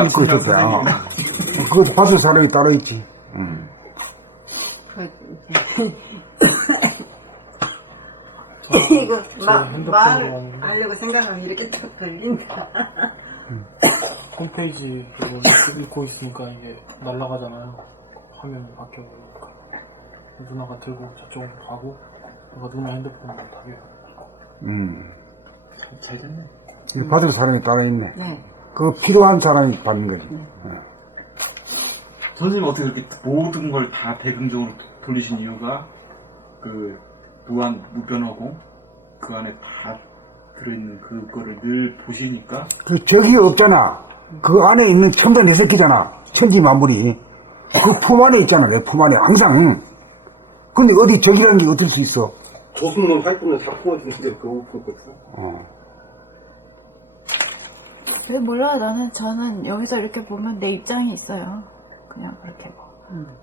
읽고 있었어요. 그것도 받을 사람이 따로 있지. 이거 말 하려고 생각하면 이렇게 딱 걸린다. 홈페이지 읽고 있으니까 이게 날아가잖아요. 화면이 바뀌어버리니까. 누나가 들고 저쪽으로 가고 누가 누나 핸드폰으로 타게. 잘 됐네. 받을 사람이 따로 있네. 네. 그 필요한 사람이 받는 거지. 선생님 어떻게 그렇게 모든 걸 다 대긍정으로 돌리신 이유가 그 무변하고 그 안에 다 들어있는 그거를 늘 보시니까 그 적이 없잖아. 그 안에 있는 천도 내 새끼잖아. 천지 만물이. 그 품 안에 있잖아. 내 품 안에 항상. 근데 어디 적이라는 게 어떨 수 있어? 조승놈 살뿐은 다 품어지는데 그거 못 품거든. 근데 몰라요. 저는 여기서 이렇게 보면 내 입장이 있어요. 그냥 그렇게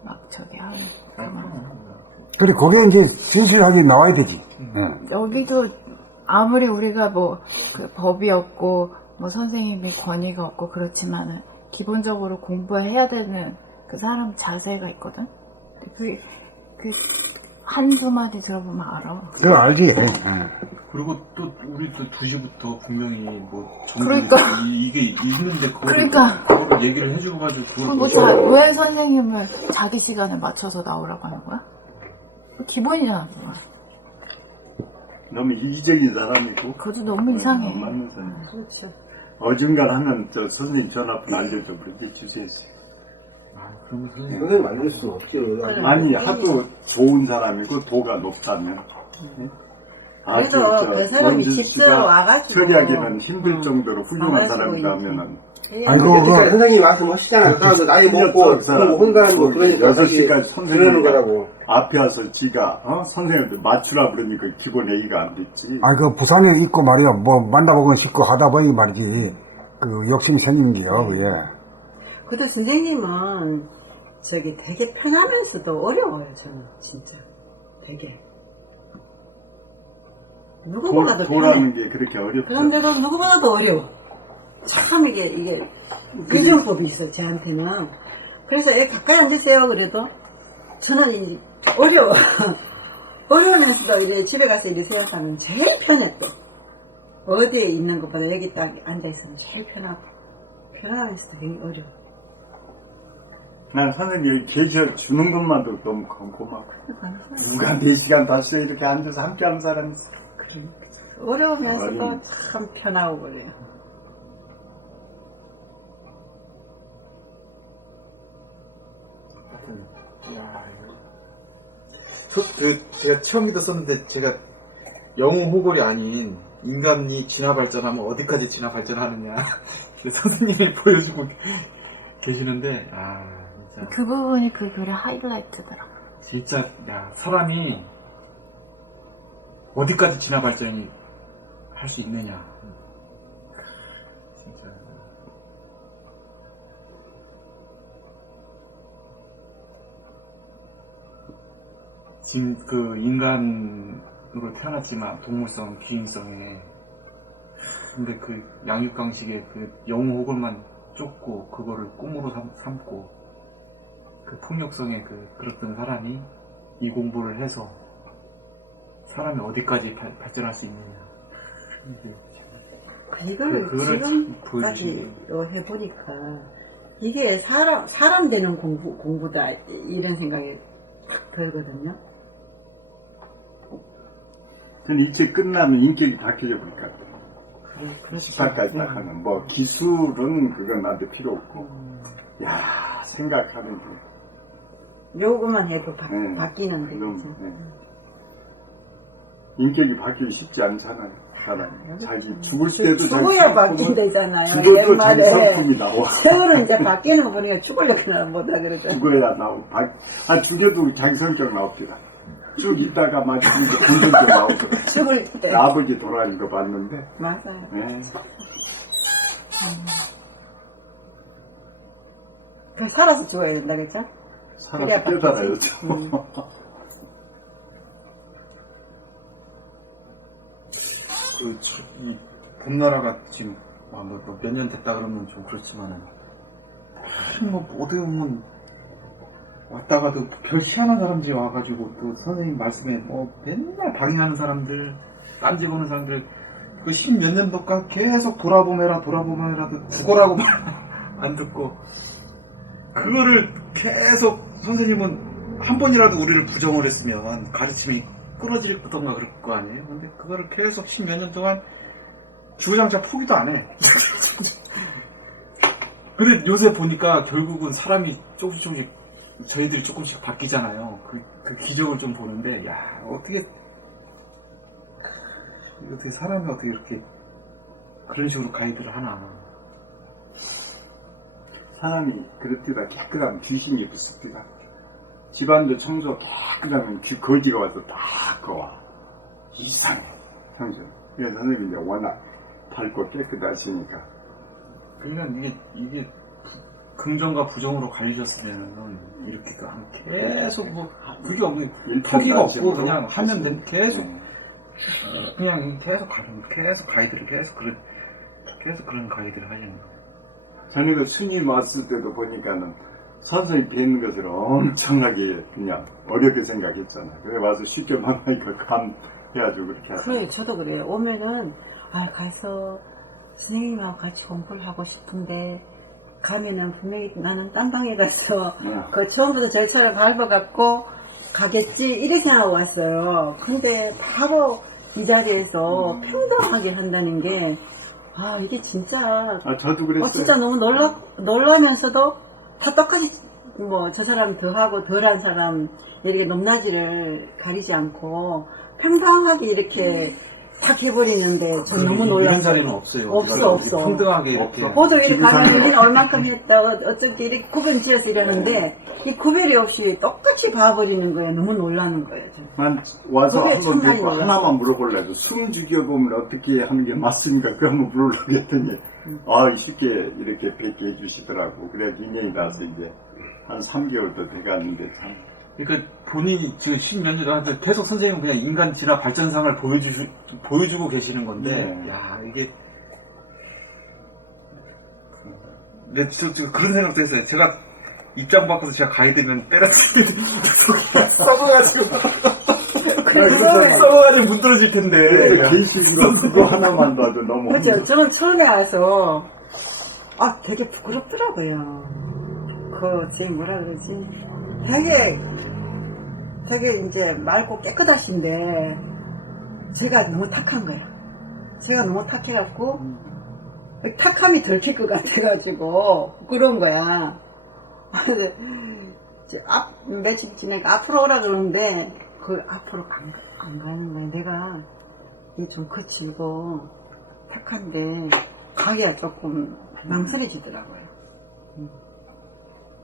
막 저기 하고. 그래, 그게 이제 진실하게 나와야 되지. 여기도 아무리 우리가 그 법이 없고 선생님이 권위가 없고 그렇지만은 기본적으로 공부해야 되는 그 사람 자세가 있거든. 그게 한두 마디 들어보면 알아. 그걸 알지. 그리고 또 우리도 2시부터 분명히 그러니까. 이게 있는데 그걸 얘기를 해주고 가지고 왜 선생님을 자기 시간에 맞춰서 나오라고 하는 거야? 기본이잖아. 그거. 너무 이기적인 사람이고. 그것도 너무 이상해. 맞는 사람. 그렇죠. 어중간하면 저 선생님 전화번호 알려줘. 그런데 주세요. 그러면 선생님 알릴 수는 없죠. 아니 하도 좋은 사람이고 도가 높다면. 그래도 그 사람이 원진 직접 씨가 와가지고 처리하기는 힘들 정도로 훌륭한 와가지고 사람이라면은. 아이고, 그러니까 선생님이 말씀하시잖아요. 그 사람들 나이 먹고 혼자는 그러니까 6시까지 그러는 거라고. 앞에 와서 지가 선생님들 맞추라 그러니까 기본 얘기가 안 됐지. 그 부산에 있고 말이야. 만나보고 싶고 하다 보니 말이지. 그 욕심 생긴 게요, 그게. 그래도 선생님은 되게 편하면서도 어려워요. 저는 진짜 되게 누구보다도 도라는 게 그렇게 어렵죠. 그런데도 누구보다도 어려워. 참 이게 이중법이 있어 저한테는. 그래서 애 가까이 앉으세요. 그래도 저는 이제 어려워. 어려우면서도 이제 집에 가서 이제 생각하면 제일 편해 또. 어디에 있는 것보다 여기 딱 앉아 있으면 제일 편하고 편하면서도 되게 어려워. 난 선생님이 여기 계셔주는 것만도 너무 고맙고. 누가 4시간 다시 이렇게 앉아서 함께하는 사람이 있어. 어려우면서도 참 편하고 그래요. 제가 처음 믿었었는데 제가 영웅 호걸이 아닌 인간이 진화 발전하면 어디까지 진화 발전하느냐 선생님이 보여주고 계시는데 진짜 그 부분이 그 글의 하이라이트더라. 진짜 야 사람이 어디까지 진화 발전이 할 수 있느냐 진짜. 지금 그 인간으로 태어났지만 동물성, 비인성에 근데 그 양육강식에 그 영웅 호걸만 쫓고 그거를 꿈으로 삼고 그 폭력성에 그랬던 사람이 이 공부를 해서 사람이 어디까지 발전할 수 있느냐. 이걸 그거를 지금까지 해보니까 이게 사람 되는 공부다 이런 생각이 딱 들거든요. 그건 일찍 끝나면 인격이 바뀌어져 버릴 것 같아요. 그렇죠. 18까지 딱 하면 뭐 기술은 그건 나한테 필요 없고 야 생각하는 게 요것만 해도 네. 바뀌는데 그럼, 그죠? 네. 인격이 바뀌기 쉽지 않잖아요. 사람이 자기 죽을 때도 죽어야 바뀐대잖아요. 죽어도 자기 성품이 나와. 세월은 이제 바뀌는 거 보니까 죽으려고 못하 그러죠. 죽어야 나오고 죽여도 자기 성격 나옵니다. 쭉 있다가 마지막에 본성격 나오고 죽을 때. 아버지 돌아가는 거 봤는데 맞아요. 네. 살아서 죽어야 된다 그죠? 살아서 깨달아야죠. 이 봄나라가 지금 몇 년 됐다 그러면 좀 그렇지만은 뭐 어디 보면 왔다가도 별 희한한 사람들이 와가지고 또 선생님 말씀에 맨날 방해하는 사람들, 딴지 보는 사람들 그 10몇 년도가 계속 돌아보면라도 죽어라고 말 안 듣고 그거를 계속 선생님은 한 번이라도 우리를 부정을 했으면 가르침이 끊어질 거던가 그럴 거 아니에요. 근데 그거를 계속 10몇 년 동안 주구장창 포기도 안 해. 근데 요새 보니까 결국은 사람이 조금씩 저희들이 조금씩 바뀌잖아요. 그 기적을 좀 보는데 야 어떻게 사람이 어떻게 이렇게 그런 식으로 가이드를 하나. 사람이 그렇디다 깨끗하면 귀신이 붙습니다. 집안도 청소 깨끗하면 거지가 와서 다 거와. 이상해. 청소. 그래서 선생님이 이제 워낙 밝고 깨끗하시니까. 그러니까 이게 긍정과 부정으로 갈려졌으면 이렇게 계속 그게 없는 포기가 없고 그냥 하면 된 계속 그냥 계속 가이드를 계속 그런 가이드를 하시는 거예요. 저는 그 스님 왔을 때도 보니까는 선생님 뵙는 것을 엄청나게 그냥 어렵게 생각했잖아요. 그래 와서 쉽게 만나니까 감해가지고 그렇게 하죠. 그래 저도 그래요. 오면은 가서 선생님하고 같이 공부를 하고 싶은데 가면은 분명히 나는 딴 방에 가서 그 처음부터 절차를 밟아갖고 가겠지 이렇게 생각하고 왔어요. 근데 바로 이 자리에서 평등하게 한다는 게 이게 진짜 저도 그랬어요. 진짜 너무 놀라면서도 다 똑같이 뭐 저 사람 더하고 덜한 사람 이렇게 높낮이를 가리지 않고 평등하게 이렇게 딱 해버리는데 전 너무 놀랐어요. 이런 자리는 없어요. 없어. 평등하게 이렇게. 보도 이렇게 가면 여기는 얼만큼 했다 어떻게 이렇게 구분 지어서 이러는데 이 구별이 없이 똑같이 봐버리는 거예요. 너무 놀라는 거예요. 난 와서 그게 한번 참 많이 뵙고 하나만 물어보려고 숨 죽여보면 어떻게 하는 게 맞습니까? 그거 한번 물어보려고 했더니 쉽게 이렇게 뵙게 해주시더라고. 그래 인연이 나서 이제 한 3개월도 돼갔는데 참. 그러니까 본인이 지금 10몇 년한테 계속 선생님은 그냥 인간 진화 발전상을 보여주고 계시는 건데, 야 이게 네, 저 그런 생각도 했어요. 제가 입장 바꿔서 제가 가이드면 때려치기 썩어가지고 문드러질 텐데. 계시면 그거 하나만 봐도 너무. 그렇죠. 저는 처음에 와서 되게 부끄럽더라고요. 지금 뭐라 그러지? 되게 이제 맑고 깨끗하신데 제가 너무 탁한 거야. 제가 너무 탁해갖고 탁함이 들킬 것 같아가지고 그런 거야. 며칠 지나니까 앞으로 오라 그러는데 그 앞으로 안 가는 거야. 내가 이게 좀 거칠고 탁한데 가기가 조금 망설여지더라고요.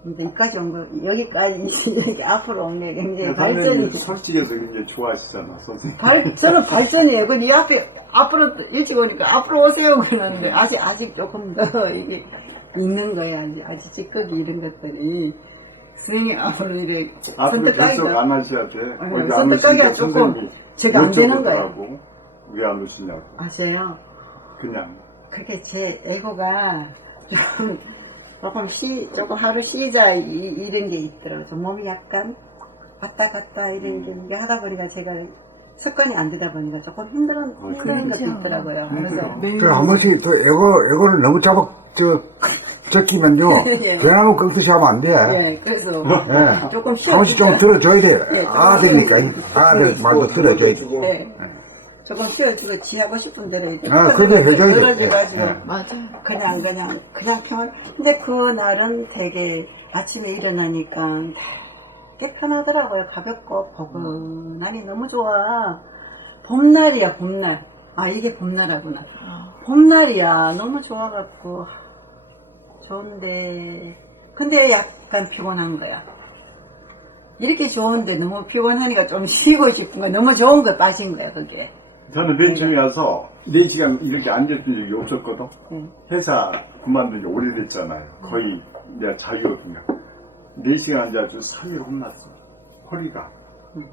근데 여기까지 온 거, 여기까지 여기 앞으로 온 게 굉장히 발전이. 솔직해서 굉장히 좋아하시잖아, 선생님. 저는 발전이에요. 근데 이 앞에 앞으로 일찍 오니까 앞으로 오세요 그러는데 아직 조금 더 이게 있는 거야. 아직 찌꺼기 이런 것들이. 선생님 앞으로 이래 앞으로 계속 선택하기가 안 하셔야 돼. 아니, 거기 안 선택하기가 오시니까 조금 선생님이 제가 안 되는 거예요. 여쭤보더라고. 왜 안 오시냐고. 아세요? 그냥. 그게 제 에고가 조금 하루 쉬자 이런 게 있더라고요. 좀 몸이 약간 왔다 갔다 이런 게 하다 보니까 제가 습관이 안 되다 보니까 조금 힘든 것도 있더라고요. 그래서 한 번씩 또 에고를 너무 적히면요. 예. 변하면 끄듯이 하면 안 돼. 예, 그래서 예. 조금 한 번씩 좀 들어줘야 돼. 예, 아들이니까 아들 말도 들어줘야 돼. 네. 조금 쉬어주고 지하고 싶은 대로 이렇게 그게 해줘야 돼. 떨어져가지고 맞아요. 그냥 평안. 근데 그날은 되게 아침에 일어나니까 되게 편하더라고요. 가볍고 포근하니 너무 좋아. 봄날이야, 봄날. 아, 이게 봄날하구나. 봄날이야. 너무 좋아갖고 좋은데 근데 약간 피곤한 거야. 이렇게 좋은데 너무 피곤하니까 좀 쉬고 싶은 거야. 너무 좋은 거에 빠진 거야, 그게. 저는 맨 처음에 와서 4시간 이렇게 앉았던 적이 없었거든. 네. 회사 그만둔 지 오래됐잖아요. 거의 내가 자유업이냐. 4시간 앉아서 3일 혼났어. 허리가.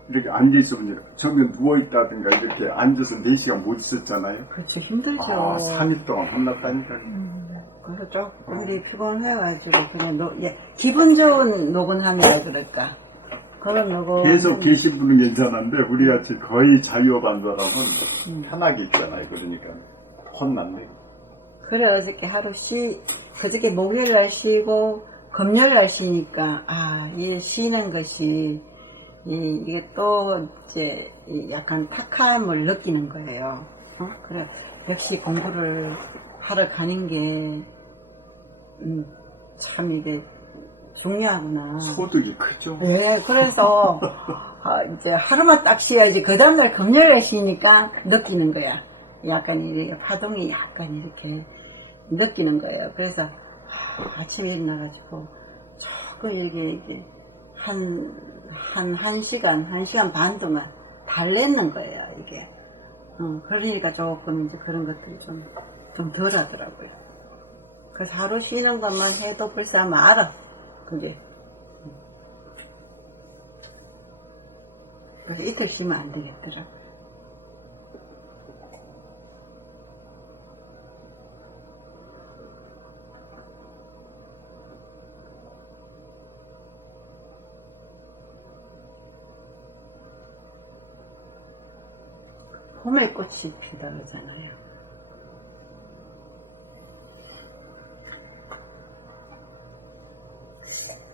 이렇게 앉아있으면 저기 누워있다든가 이렇게 앉아서 4시간 못 있었잖아요. 그렇죠. 힘들죠. 3일 동안 혼났다니까요. 그래서 조금 피곤해가지고 그냥 기분 좋은 노곤함이라 그럴까. 그런 노곤. 계속 계신 분은 괜찮은데 우리같이 거의 자유업한 사람은 편하게 있잖아요. 그러니까 혼났네. 그래 어저께 하루 그저께 목요일날 쉬고 금요일날 쉬니까 이 쉬는 것이 이게 또 이제 약간 탁함을 느끼는 거예요. 그래 역시 공부를 하러 가는 게 참 이게 중요하구나. 소득이 크죠. 예, 그래서 이제 하루만 딱 쉬어야지. 그 다음날 금요일에 쉬니까 느끼는 거야. 약간 이게 파동이 약간 이렇게 느끼는 거예요. 그래서 아침에 일어나가지고 조금 이게 한 시간 반 동안 달랬는 거예요, 이게. 그러니까 조금 이제 그런 것들이 좀 덜 하더라고요. 그래서 하루 쉬는 것만 해도 벌써 아마 알아, 그게. 그래서 이틀 쉬면 안 되겠더라고요. 봄에 꽃이 핀다 그러잖아요.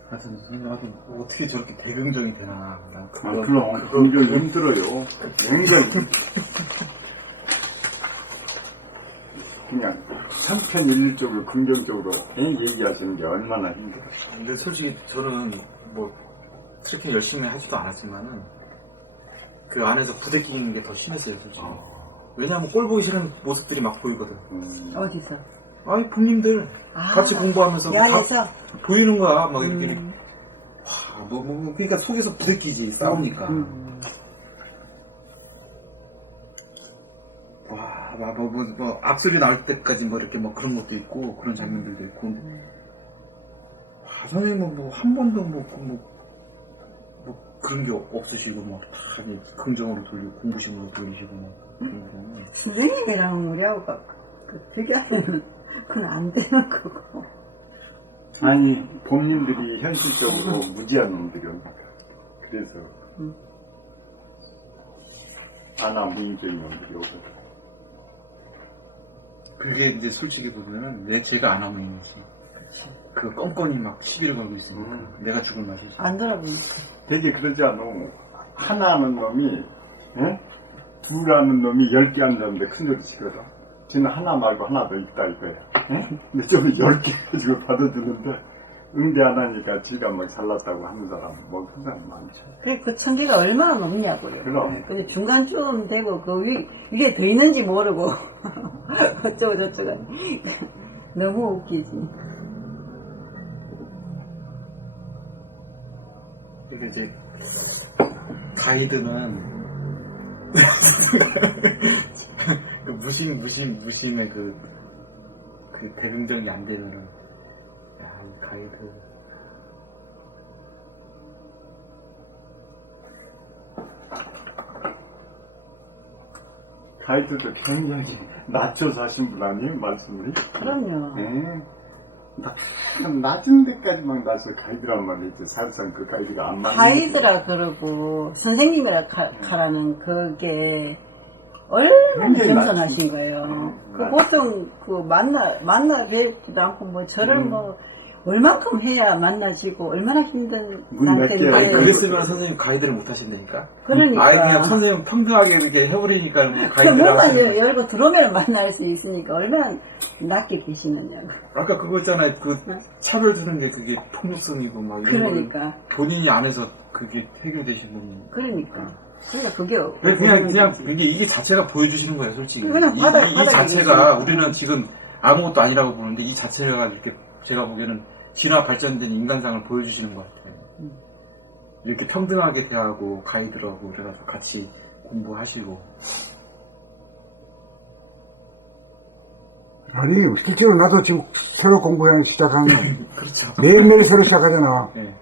하여튼 나도 어떻게 저렇게 대긍정이 되나. 난 그럼 굉장히 힘들어요. 굉장히. 그냥 선편일률적으로 긍정적으로 얘기하시는 게 얼마나 힘들어요. 근데 솔직히 저는 뭐 트래킹 열심히 하지도 않았지만은 그 안에서 부대끼는 게 더 심했어요, 솔직히. 왜냐하면 꼴 보기 싫은 모습들이 막 보이거든. 어디서? 아이 부님들 같이 공부하면서 야에서? 다 보이는 거야. 막 이렇게 그러니까 속에서 부대끼지 싸우니까. 와, 뭐 앞소리 나올 때까지 뭐 이렇게 뭐 그런 것도 있고 그런 장면들도 있고. 와, 선생님은 뭐 한 번도 뭐 그런 게 없으시고 뭐 다 긍정으로 돌리고 공부심으로 돌리시고 뭐 그런 거는. 선생님이랑 우리하고 비교하면 그건 안 되는 거고. 아니, 봄님들이 현실적으로 무지한 놈들이었니까. 그래서 아나무인적인 놈들이오거든. 그게 이제 솔직히 보면은 제가 안 하면 있지. 그 껌껌이 막 시비를 걸고 있으니까 내가 죽을 맛이지. 안 돌아보니까. 되게 그러지 않아. 하나 하는 놈이, 둘 하는 놈이 10개 앉았는데 큰 소리 치거든. 지는 하나 말고 하나 더 있다 이거야. 근데 저기 10개 가지고 받아주는데 응대 안 하니까 지가 막 잘났다고 하는 사람, 뭐 그런 사람 많죠. 그래, 그 천개가 얼마나 높냐고요. 그럼. 근데 중간쯤 되고, 그 위에 더 있는지 모르고, 어쩌고 저쩌고. 너무 웃기지. 근데 이제 가이드는 그 무심의 그 대응정이 안 되면은 야, 이 가이드 가이드도 굉장히 낮춰 사신 분 아니에요? 말씀이? 그럼요. 네. 낮은 데까지만 나서 가이드란 말이지. 사실상 그 가이드가 안 맞는 가이드라 그러고, 선생님이라 가라는 그게, 얼마나 굉장히 겸손하신 거예요. 그 보통, 만나 뵙지도 않고, 뭐, 저를 뭐, 얼만큼 해야 만나지고, 얼마나 힘든 문 몇 개. 아니 상태인데. 그랬으면 선생님 가이드를 못 하신다니까. 그러니까. 아예 그냥 선생님 평등하게 이렇게 해버리니까 뭐 그 가이드를 문만 하시는 열고 들어오면 만날 수 있으니까, 얼마나 낮게 계시느냐고. 아까 그거 있잖아요. 그 차별 두는 게 그게 폭력성이고 막 이런 그러니까. 거를 본인이 안에서 그게 해결되시는. 그러니까. 그게 그냥 이게 자체가 보여주시는 거예요, 솔직히. 그냥 이 바닥에 자체가 계시니까. 우리는 지금 아무것도 아니라고 보는데 이 자체가 이렇게 제가 보기에는 진화 발전된 인간상을 보여주시는 것 같아요. 이렇게 평등하게 대하고 가이드라고 그래가지고 같이 공부하시고. 아니, 실제로 나도 지금 새로 공부하기 시작한 그렇죠. 매일매일 새로 시작하잖아. 네.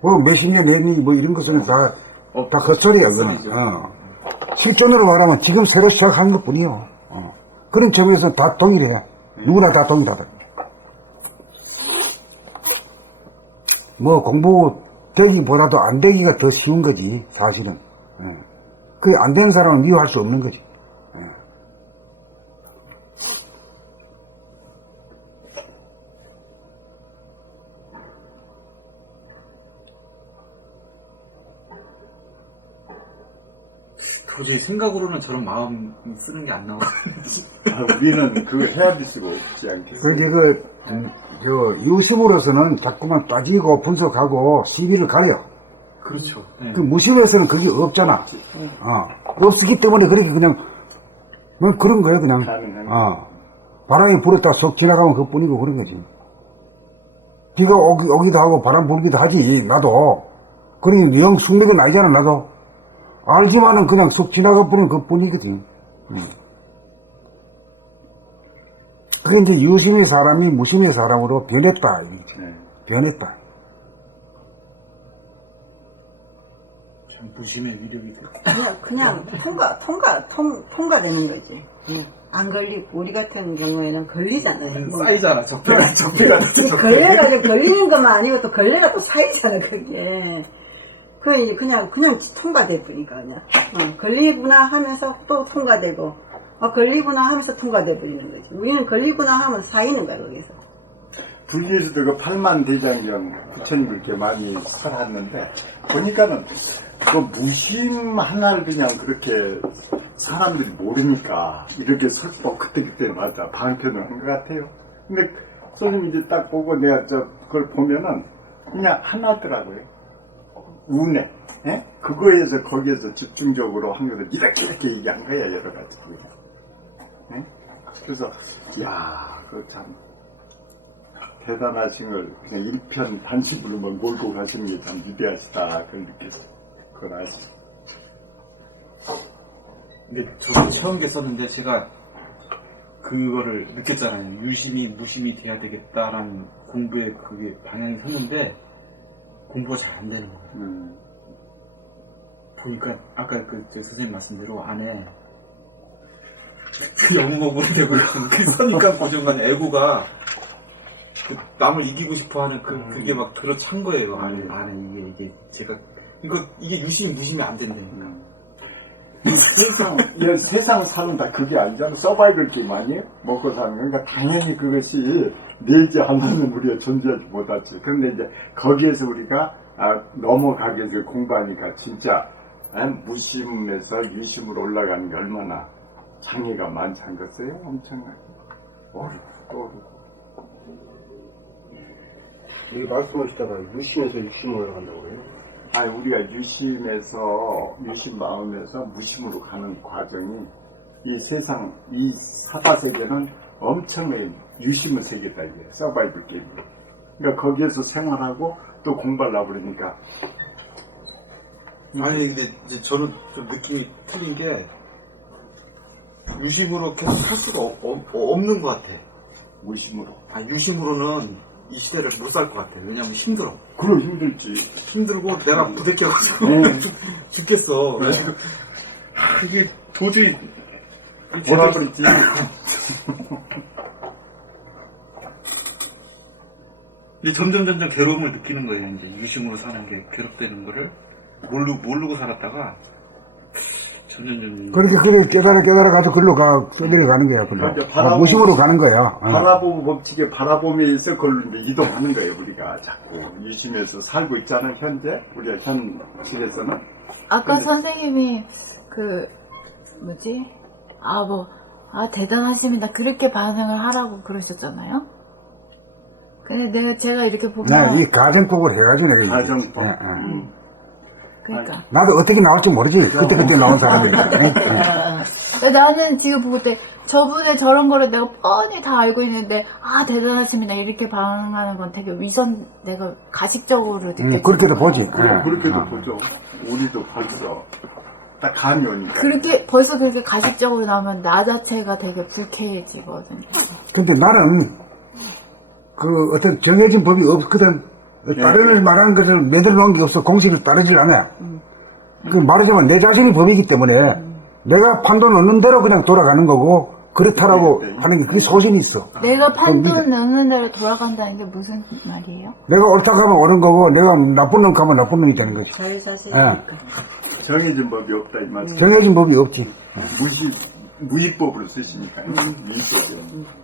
뭐 몇십 년 내니 뭐 이런 것은 다 헛소리야, 그거는. 헛소리죠. 실존으로 말하면 지금 새로 시작한 것 뿐이요. 그런 점에서 다 동일해. 누구나 다 동일하다. 뭐 공부 되기보다도 안 되기가 더 쉬운 거지, 사실은. 그게 안 되는 사람은 미워할 수 없는 거지. 도저히 생각으로는 저런 마음 쓰는 게 안 나오거든요. 우리는 그거 헤아릴 수가 없지 않겠어요? 그런데 유심으로서는 자꾸만 따지고 분석하고 시비를 가려. 그렇죠. 네. 그 무심에서는 그게 없잖아. 없기 때문에 그렇게 그냥, 뭐 그런 거야, 그냥. 가능한 바람이 불었다 쏙 지나가면 그것 뿐이고 그런 거지. 비가 오기도 하고 바람 불기도 하지, 나도. 그러니 영 숙맥은 아니잖아, 나도. 알지만은 그냥 쏙 지나가 버리는 그 뿐이거든. 그게 이제 유심의 사람이 무심의 사람으로 변했다. 네. 변했다. 참 무심의 위력이 돼요. 그냥 통과되는 거지. 안 걸리고, 우리 같은 경우에는 걸리잖아요. 쌓이잖아, 적폐가 걸려가지고 걸리는 것만 아니고 또 걸려가 또 쌓이잖아, 그게. 그냥 통과될 뿐이니까, 그냥. 걸리구나 하면서 또 통과되고, 걸리구나 하면서 통과돼 버리는 거지. 우리는 걸리구나 하면 쌓이는 거야, 거기서. 불교에서도 그 8만 대장경 부처님 그렇게 많이 살았는데, 보니까는 그 무심 하나를 그냥 그렇게 사람들이 모르니까 이렇게 설법 그때 맞아 방편을 한 것 같아요. 근데 선생님이 이제 딱 보고 내가 그걸 보면은 그냥 하나더라고요. 운에, 그거에서 거기에서 집중적으로 한 것을 이렇게 얘기한 거야, 여러 가지. 그래서, 그거 참 대단하신 걸 그냥 일편 단식으로만 몰고 가시는 게 참 위대하시다, 그걸 느꼈어요. 그걸 아시죠? 근데 저도 처음 했었는데 제가 그거를 느꼈잖아요. 유심히 무심히 돼야 되겠다라는 공부에 그게 방향이 섰는데 공부가 잘 안 되는 거예요. 보니까 아까 선생님 말씀대로 안에 그 영웅업으로 되고 그 선입관 고정관 애고가 그 남을 이기고 싶어하는 그게 막 들어찬 거예요. 안에 이게 제가 이게 유심히 무심히 안 된다니까. 세상 사는 다 그게 아니잖아. 서바이벌 게임 아니에요? 먹고 사는. 그러니까 당연히 그것이 내지 않으면 우리가 존재하지 못하지. 그런데 이제 거기에서 우리가 넘어가기 위해서 공부하니까 진짜 무심에서 유심으로 올라가는 게 얼마나 장애가 많지 않겠어요? 엄청나게. 어렵고. 여기 말씀하시다가 유심에서 육심으로 올라간다고 해요. 아, 우리가 유심 마음에서 무심으로 가는 과정이 이 세상, 이 사다세계는 엄청나게 유심의 세계다, 이게. 서바이벌 게임. 그러니까 거기에서 생활하고 또 공부를 하버리니까. 아니 근데 이제 저는 좀 느낌이 틀린 게 유심으로 계속 살 수가 없는 것 같아. 무심으로. 아 유심으로는 이 시대를 못 살 것 같아. 왜냐면 힘들어. 그럼 힘들지. 힘들고 내가 부대껴가지고 죽겠어. 그래가지고 이게 도저히 돌아버리지. 근데 점점 괴로움을 느끼는 거예요. 이제 유심으로 사는 게 괴롭다는 거를 모르고 살았다가 점점 그렇게 그래 깨달아 가서 글로 써들여 가는 거야. 글로. 그러니까 무심으로 가는 거야. 바라보고 법칙에 바라보면서 그걸로 이제 이동하는 거예요. 우리가 자꾸 유심해서 살고 있잖아. 현재 우리가 현실에서는. 아까 선생님이 대단하십니다. 그렇게 반응을 하라고 그러셨잖아요. 근데 제가 이렇게 보면 이 가정법을 해가지고 내가 가정법. 그러니까 나도 어떻게 나올지 모르지. 그때 나온 사람이니까. 나는 지금 볼 때 저분의 저런 거를 내가 뻔히 다 알고 있는데 대단하십니다 이렇게 반응하는 건 되게 내가 가식적으로 느껴져. 그렇게도 보지. 그렇게도 보죠. 우리도 벌써 딱 감이 오니까. 그렇게 벌써 그렇게 가식적으로 나오면 나 자체가 되게 불쾌해지거든요. 근데 나는 어떤 정해진 법이 없거든. 다른 말하는 것을 매달 놓은 게 없어. 공식을 따르질 않아. 말하자면 내 자신이 법이기 때문에 내가 판돈 얻는 대로 그냥 돌아가는 거고 그렇다라고 하는 게 그게 소신이 있어. 내가 판돈 넣는 대로 돌아간다는 게 무슨 말이에요? 내가 옳다 가면 옳은 거고 내가 나쁜 놈 가면 나쁜 놈이 되는 거지. 자유자재니까. 정해진 법이 없다 이 말씀. 정해진 법이 없지. 무위법으로 쓰시니까. 무위법이요.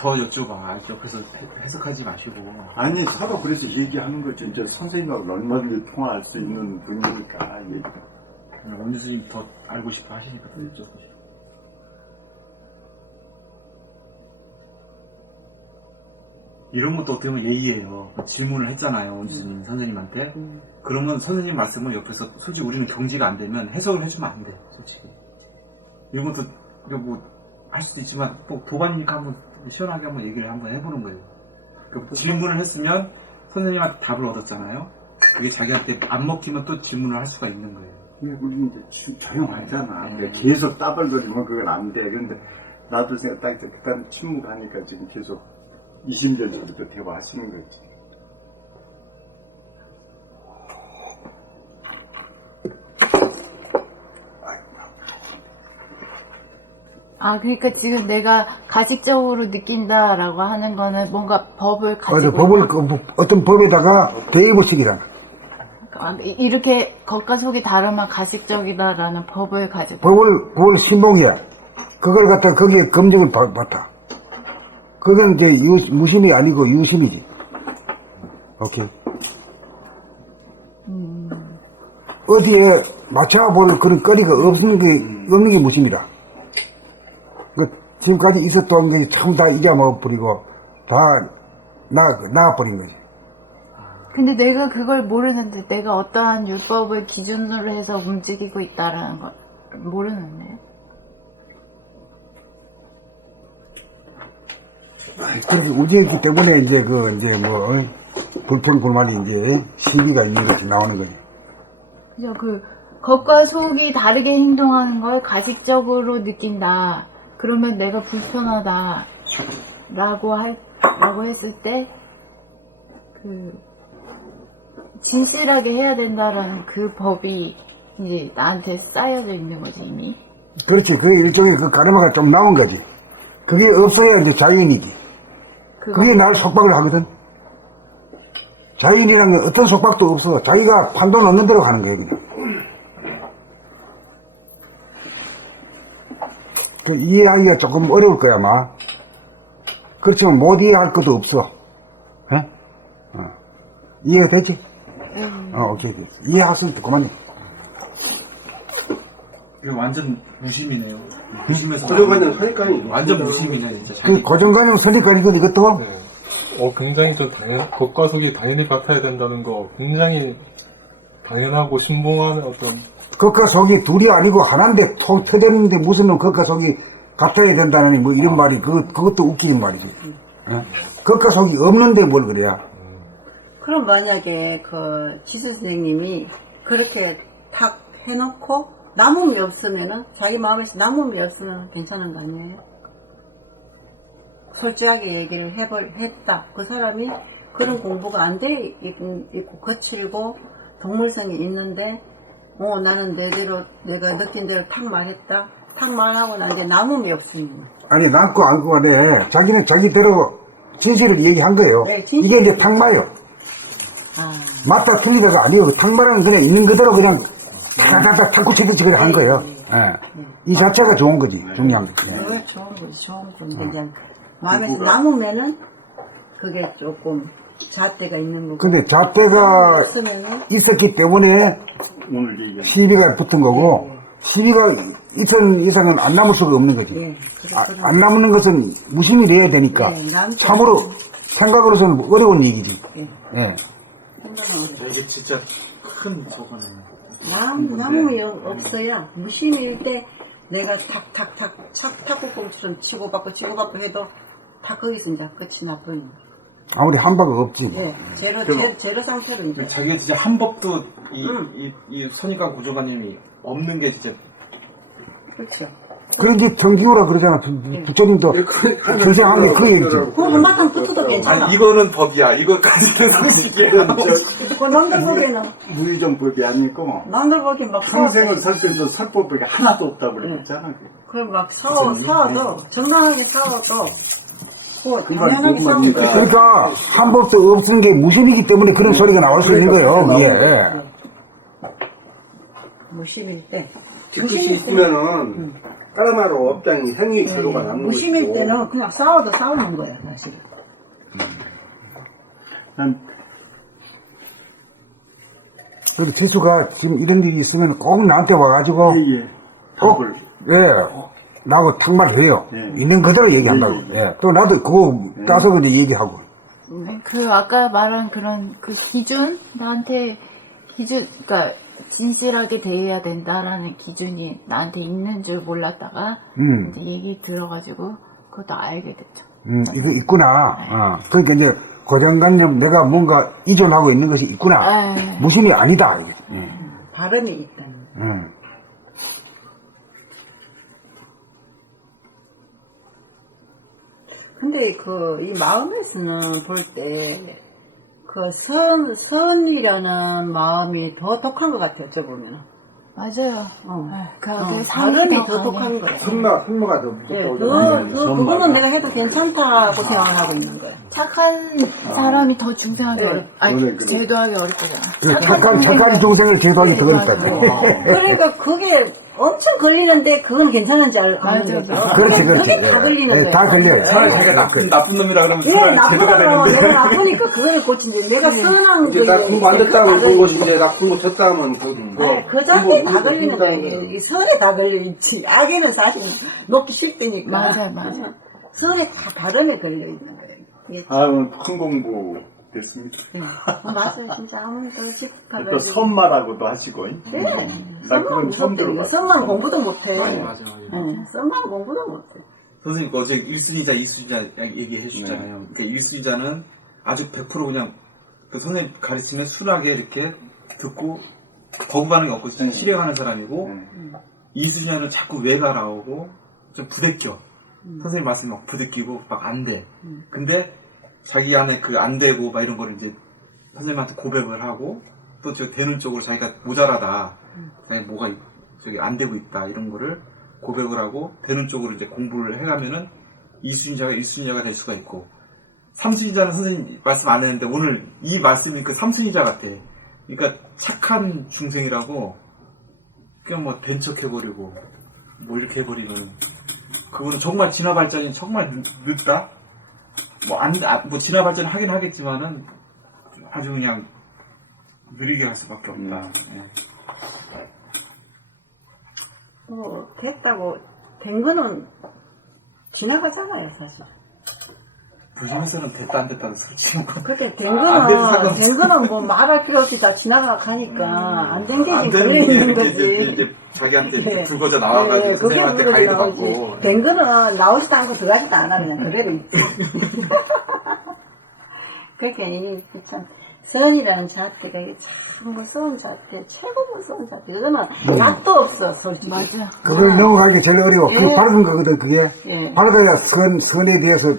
더 여쭤봐. 옆에서 해석하지 마시고. 아니 서로 그래서 얘기하는 거죠. 이제 선생님하고 얼마든지 통화할 수 있는 분이니까. 원 교수님 더 알고 싶어 하시니까 더 여쭤보시고. 이런 것도 어떻게 보면 예의예요. 질문을 했잖아요, 원 교수님 선생님한테. 그러면 선생님 말씀을 옆에서 솔직히 우리는 경지가 안 되면 해석을 해주면 안 돼, 솔직히. 이런 것도 할 수도 있지만 또 도반이니까 한번 시원하게 한번 얘기를 한번 해보는 거예요. 질문을 했으면 선생님한테 답을 얻었잖아요. 그게 자기한테 안 먹히면 또 질문을 할 수가 있는 거예요. 우리는 이제 조용하잖아. 계속 따발거리면 그건 안 돼. 그런데 나도 딱 그다음 침묵하니까 지금 계속 이심전심부터 대화하시는 거지. 그러니까 지금 내가 가식적으로 느낀다라고 하는 거는 뭔가 법을 가지고 어떤 법에다가 대입을 쓰기라. 이렇게 겉과 속이 다르면 가식적이다라는 법을 가지고 법을 신봉이야. 그걸 갖다 거기에 검증을 받아. 그건 이제 무심이 아니고 유심이지. 오케이. 어디에 맞춰볼 그런 거리가 없는 게 무심이다. 지금까지 있었던 게 참 다 잊어먹어버리고 다 나아버린 거지. 근데 내가 그걸 모르는데 내가 어떠한 율법을 기준으로 해서 움직이고 있다라는 걸 모르는데요. 그렇게 우주였기 때문에 이제 불평불만이 이제 시비가 이렇게 나오는 거지. 그죠? 겉과 속이 다르게 행동하는 걸 가식적으로 느낀다. 그러면 내가 불편하다. 라고 했을 때, 진실하게 해야 된다라는 그 법이 이제 나한테 쌓여져 있는 거지, 이미. 그렇지. 그 일종의 가르마가 좀 나온 거지. 그게 없어야 이제 자연이지. 그게 날 속박을 하거든. 자연이라는 건 어떤 속박도 없어. 자기가 판돈 얻는 대로 가는 거야, 그냥. 이해하기가 조금 어려울 거야, 아마. 그렇지만 못 이해할 것도 없어. 이해가 되지? 오케이. 이해했을 때 그만해. 이거 완전 무심이네요. 무심해서 고정관념 선입관이 완전 무심이네 진짜. 고정관념 선입관이거든, 이것도. 굉장히 겉과 속이 당연히 같아야 된다는 거 굉장히 당연하고 신봉하는 어떤 겉과 속이 둘이 아니고 하나인데 통 터대는데 무슨 놈 겉과 속이 같아야 된다는 뭐 이런 말이 그것도 웃기는 말이지. 예? 겉과 속이 없는데 뭘 그래야. 그럼 만약에 그 지수 선생님이 그렇게 탁 해놓고 남음이 없으면은 자기 마음에서 남음이 없으면 괜찮은 거 아니에요? 솔직하게 얘기를 했다. 그 사람이 그런 공부가 안 돼 있고 거칠고 동물성이 있는데 나는 내대로 내가 느낀 대로 탁 말했다. 탁 말하고 난 게 남음이 없으면 아니 남고 안고 안에 자기는 자기대로 진실을 얘기한 거예요. 네, 진실. 이게 이제 탁마요. 맞다 틀리다가 아니고 탁마는 그냥 있는 그대로 그냥 탁탁탁 탁구 치듯이 그냥 한 거예요. 예. 이 자체가 좋은 거지. 중요한 거. 그걸 좋은 건데 이제 마음에서 남으면은 그게 조금 잣대가 있는 거고. 근데 잣대가 없으면은 있었기 때문에 오늘 얘기한 시비가 붙은 거고 시비가 있은 이상은 안 남을 수가 없는 거지. 예. 안 남는 것은 무심히 내야 되니까 네, 남편. 참으로 생각으로서는 어려운 얘기지. 예. 이게 진짜 큰 저거네요. 남음이 없어야 무심일 때 내가 탁탁탁 탁구공처럼 치고받고 해도 다 거기서 이제 끝이 나버립니다. 아무리 한 바가 없지. 예. 제로 상태로 이제. 자기가 진짜 한 법도 이 선입관 구조관님이 없는 게 진짜 그렇죠. 그런데 정기호라 그러잖아. 부처님도 교생한 게 그 얘기지. 그거 한바탕 붙어도 괜찮아. 아니 이거는 법이야. 이거까지는 상식이에요. 그 남들 보기에는 무의정법이 아니고 남들 보기엔 막 평생을 살 때도 설법이 하나도 없다고 그랬잖아. 그걸 막 사와도 정당하게 사와도 그 말 당연하게 뭔 사오는 말인가. 거야. 그러니까 한 법도 없은 게 무심이기 때문에 그런 소리가 나올 수 있는 거예요. 예. 무심일 때. 뒤끝이 있으면은 까라마로 업장이 행위 제도가 남는 거죠. 무심일 때는 그냥 싸워도 싸우는 거야 사실. 난 그래서 지수가 지금 이런 일이 있으면 꼭 나한테 와가지고 꼭 나하고 탁말해요. 있는 그대로 얘기한다고. 또 나도 그거 따서 그냥 얘기하고. 그 아까 말한 그런 그 기준 나한테 그러니까 진실하게 대해야 된다라는 기준이 나한테 있는 줄 몰랐다가 이제 얘기 들어가지고 그것도 알게 됐죠. 이거 있구나. 그러니까 이제 고정관념 내가 뭔가 이존하고 있는 것이 있구나. 무심이 아니다. 발음이 있다는. 근데 이 마음에서는 볼 때 선이라는 마음이 더 독한 것 같아요, 어쩌보면. 맞아요. 그게 발음이 더 독한 거예요. 흠마가 더 무섭다고. 그거는 내가 해도 괜찮다고 생각을 하고 있는 거예요. 착한 사람이 더 중생하기 제도하기 어렵잖아. 착한 중생을 제도하기 더 어렵다. 그러니까 그게 엄청 걸리는데 그건 괜찮은지 아는 거죠. 그렇지. 그게 다 걸리는 거예요. 다 걸려요. 차라리 자기가 나쁜 놈이라 그러면 왜 차라리 제도가 나쁘다고 되는데. 내가 나쁘니까 그거를 고친지 내가 선한 이제 나 공부 안 됐다면 그런 것인데 나 공부 됐다 하면 그 자체에 다 걸리는 거예요. 이 선에 다 걸려있지. 악에는 사실 놓기 싫 때니까. 맞아요. 선에 다 발음에 걸려있는 거예요. 이게 오늘 큰 공부 됐습니다. 맞아요. 진짜 아무래도 집가가 또 선마라고도 하시고. 나 그건 처음 들어봤어. 선만 공부도 못해. 맞아요. 선만 공부도 못해. 선생님 어제 1순위자, 2순위자 얘기해 주잖아요. 그러니까 1순위자는 아주 100% 그냥 그 선생님 가르치면 순하게 이렇게 듣고 거부반응이 없고 그냥 실행하는 사람이고 2순위자는 자꾸 왜가 나오고 좀 부대껴. 선생님 말씀이 막 부대끼고 막 안 돼. 근데 자기 안에 그 안 되고 막 이런 걸 이제 선생님한테 고백을 하고 또 저 되는 쪽으로 자기가 모자라다. 자기 뭐가 저기 안 되고 있다. 이런 거를 고백을 하고 되는 쪽으로 이제 공부를 해가면은 2순위자가 1순위자가 될 수가 있고 3순위자는 선생님 말씀 안 했는데 오늘 이 말씀이 그 3순위자 같아. 그러니까 착한 중생이라고 그냥 뭐 된 척 해버리고 뭐 이렇게 해버리면 그거는 정말 진화 발전이 정말 늦다. 뭐 진화 발전 하긴 하겠지만은 아주 그냥 느리게 갈 수밖에 없다. 됐다고 된 거는 지나가잖아요, 사실. 보시면서는 됐다 안 됐다는 소리 치는 거. 그렇게 된 안 돼도 거는, 상관없어. 된 거는 뭐 말할 필요 없이 다 지나가니까, 안 된 게 안 지금 되는 걸려 게 있는 이렇게 거지. 이제 자기한테 예. 이렇게 불거져 나와가지고 그게 선생님한테 불거져 가이드 나오지. 받고. 된 거는 나오지도 않고 들어가지도 않아, 그냥 그대로 있지. 그러니까 이 참, 선이라는 자태가 이게 참 무서운 자태, 최고 무서운 자태. 그거는 맛도 없어, 솔직히. 맞아. 그걸 넘어가기 제일 어려워. 그게 예. 밝은 거거든, 그게. 예. 밝아야 선에 대해서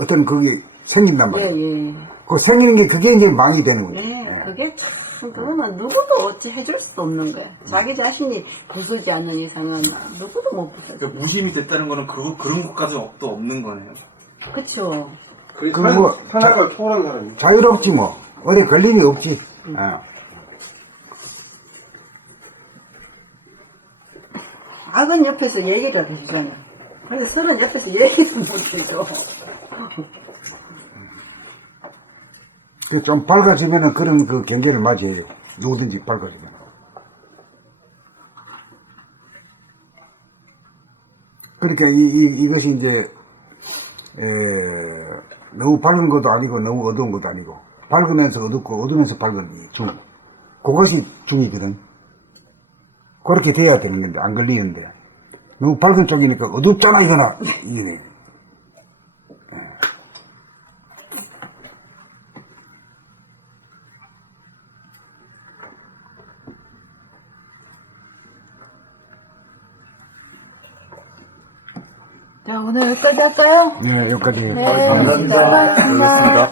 어떤 그게 생긴단 예, 말이야. 예. 그 생기는 게 그게 이제 망이 되는 거지. 예, 그게 참, 그거는 누구도 어찌 해줄 수 없는 거야. 자기 자신이 부수지 않는 이상은 누구도 못 부숴. 그러니까 무심이 됐다는 거는 그런 것까지 또 없는 거네요. 그쵸. 그게 그 뭐, 산악을 초월한 사람이. 자유롭지 뭐. 어디 걸림이 없지. 악은 옆에서 얘기를 해주잖아. 근데 설은 옆에서 얘기를 못해줘. 좀 밝아지면은 그런 그 경계를 맞이해요. 누구든지 밝아지면. 그러니까 이것이 이제, 너무 밝은 것도 아니고 너무 어두운 것도 아니고, 밝으면서 어둡고 어두우면서 밝은 이 중. 그것이 중이거든. 그렇게 돼야 되는 건데, 안 걸리는데. 너무 밝은 쪽이니까 어둡잖아, 이거나. 이게. 자, 오늘 여기까지 할까요? 네, 여기까지. 네, 수고하셨습니다.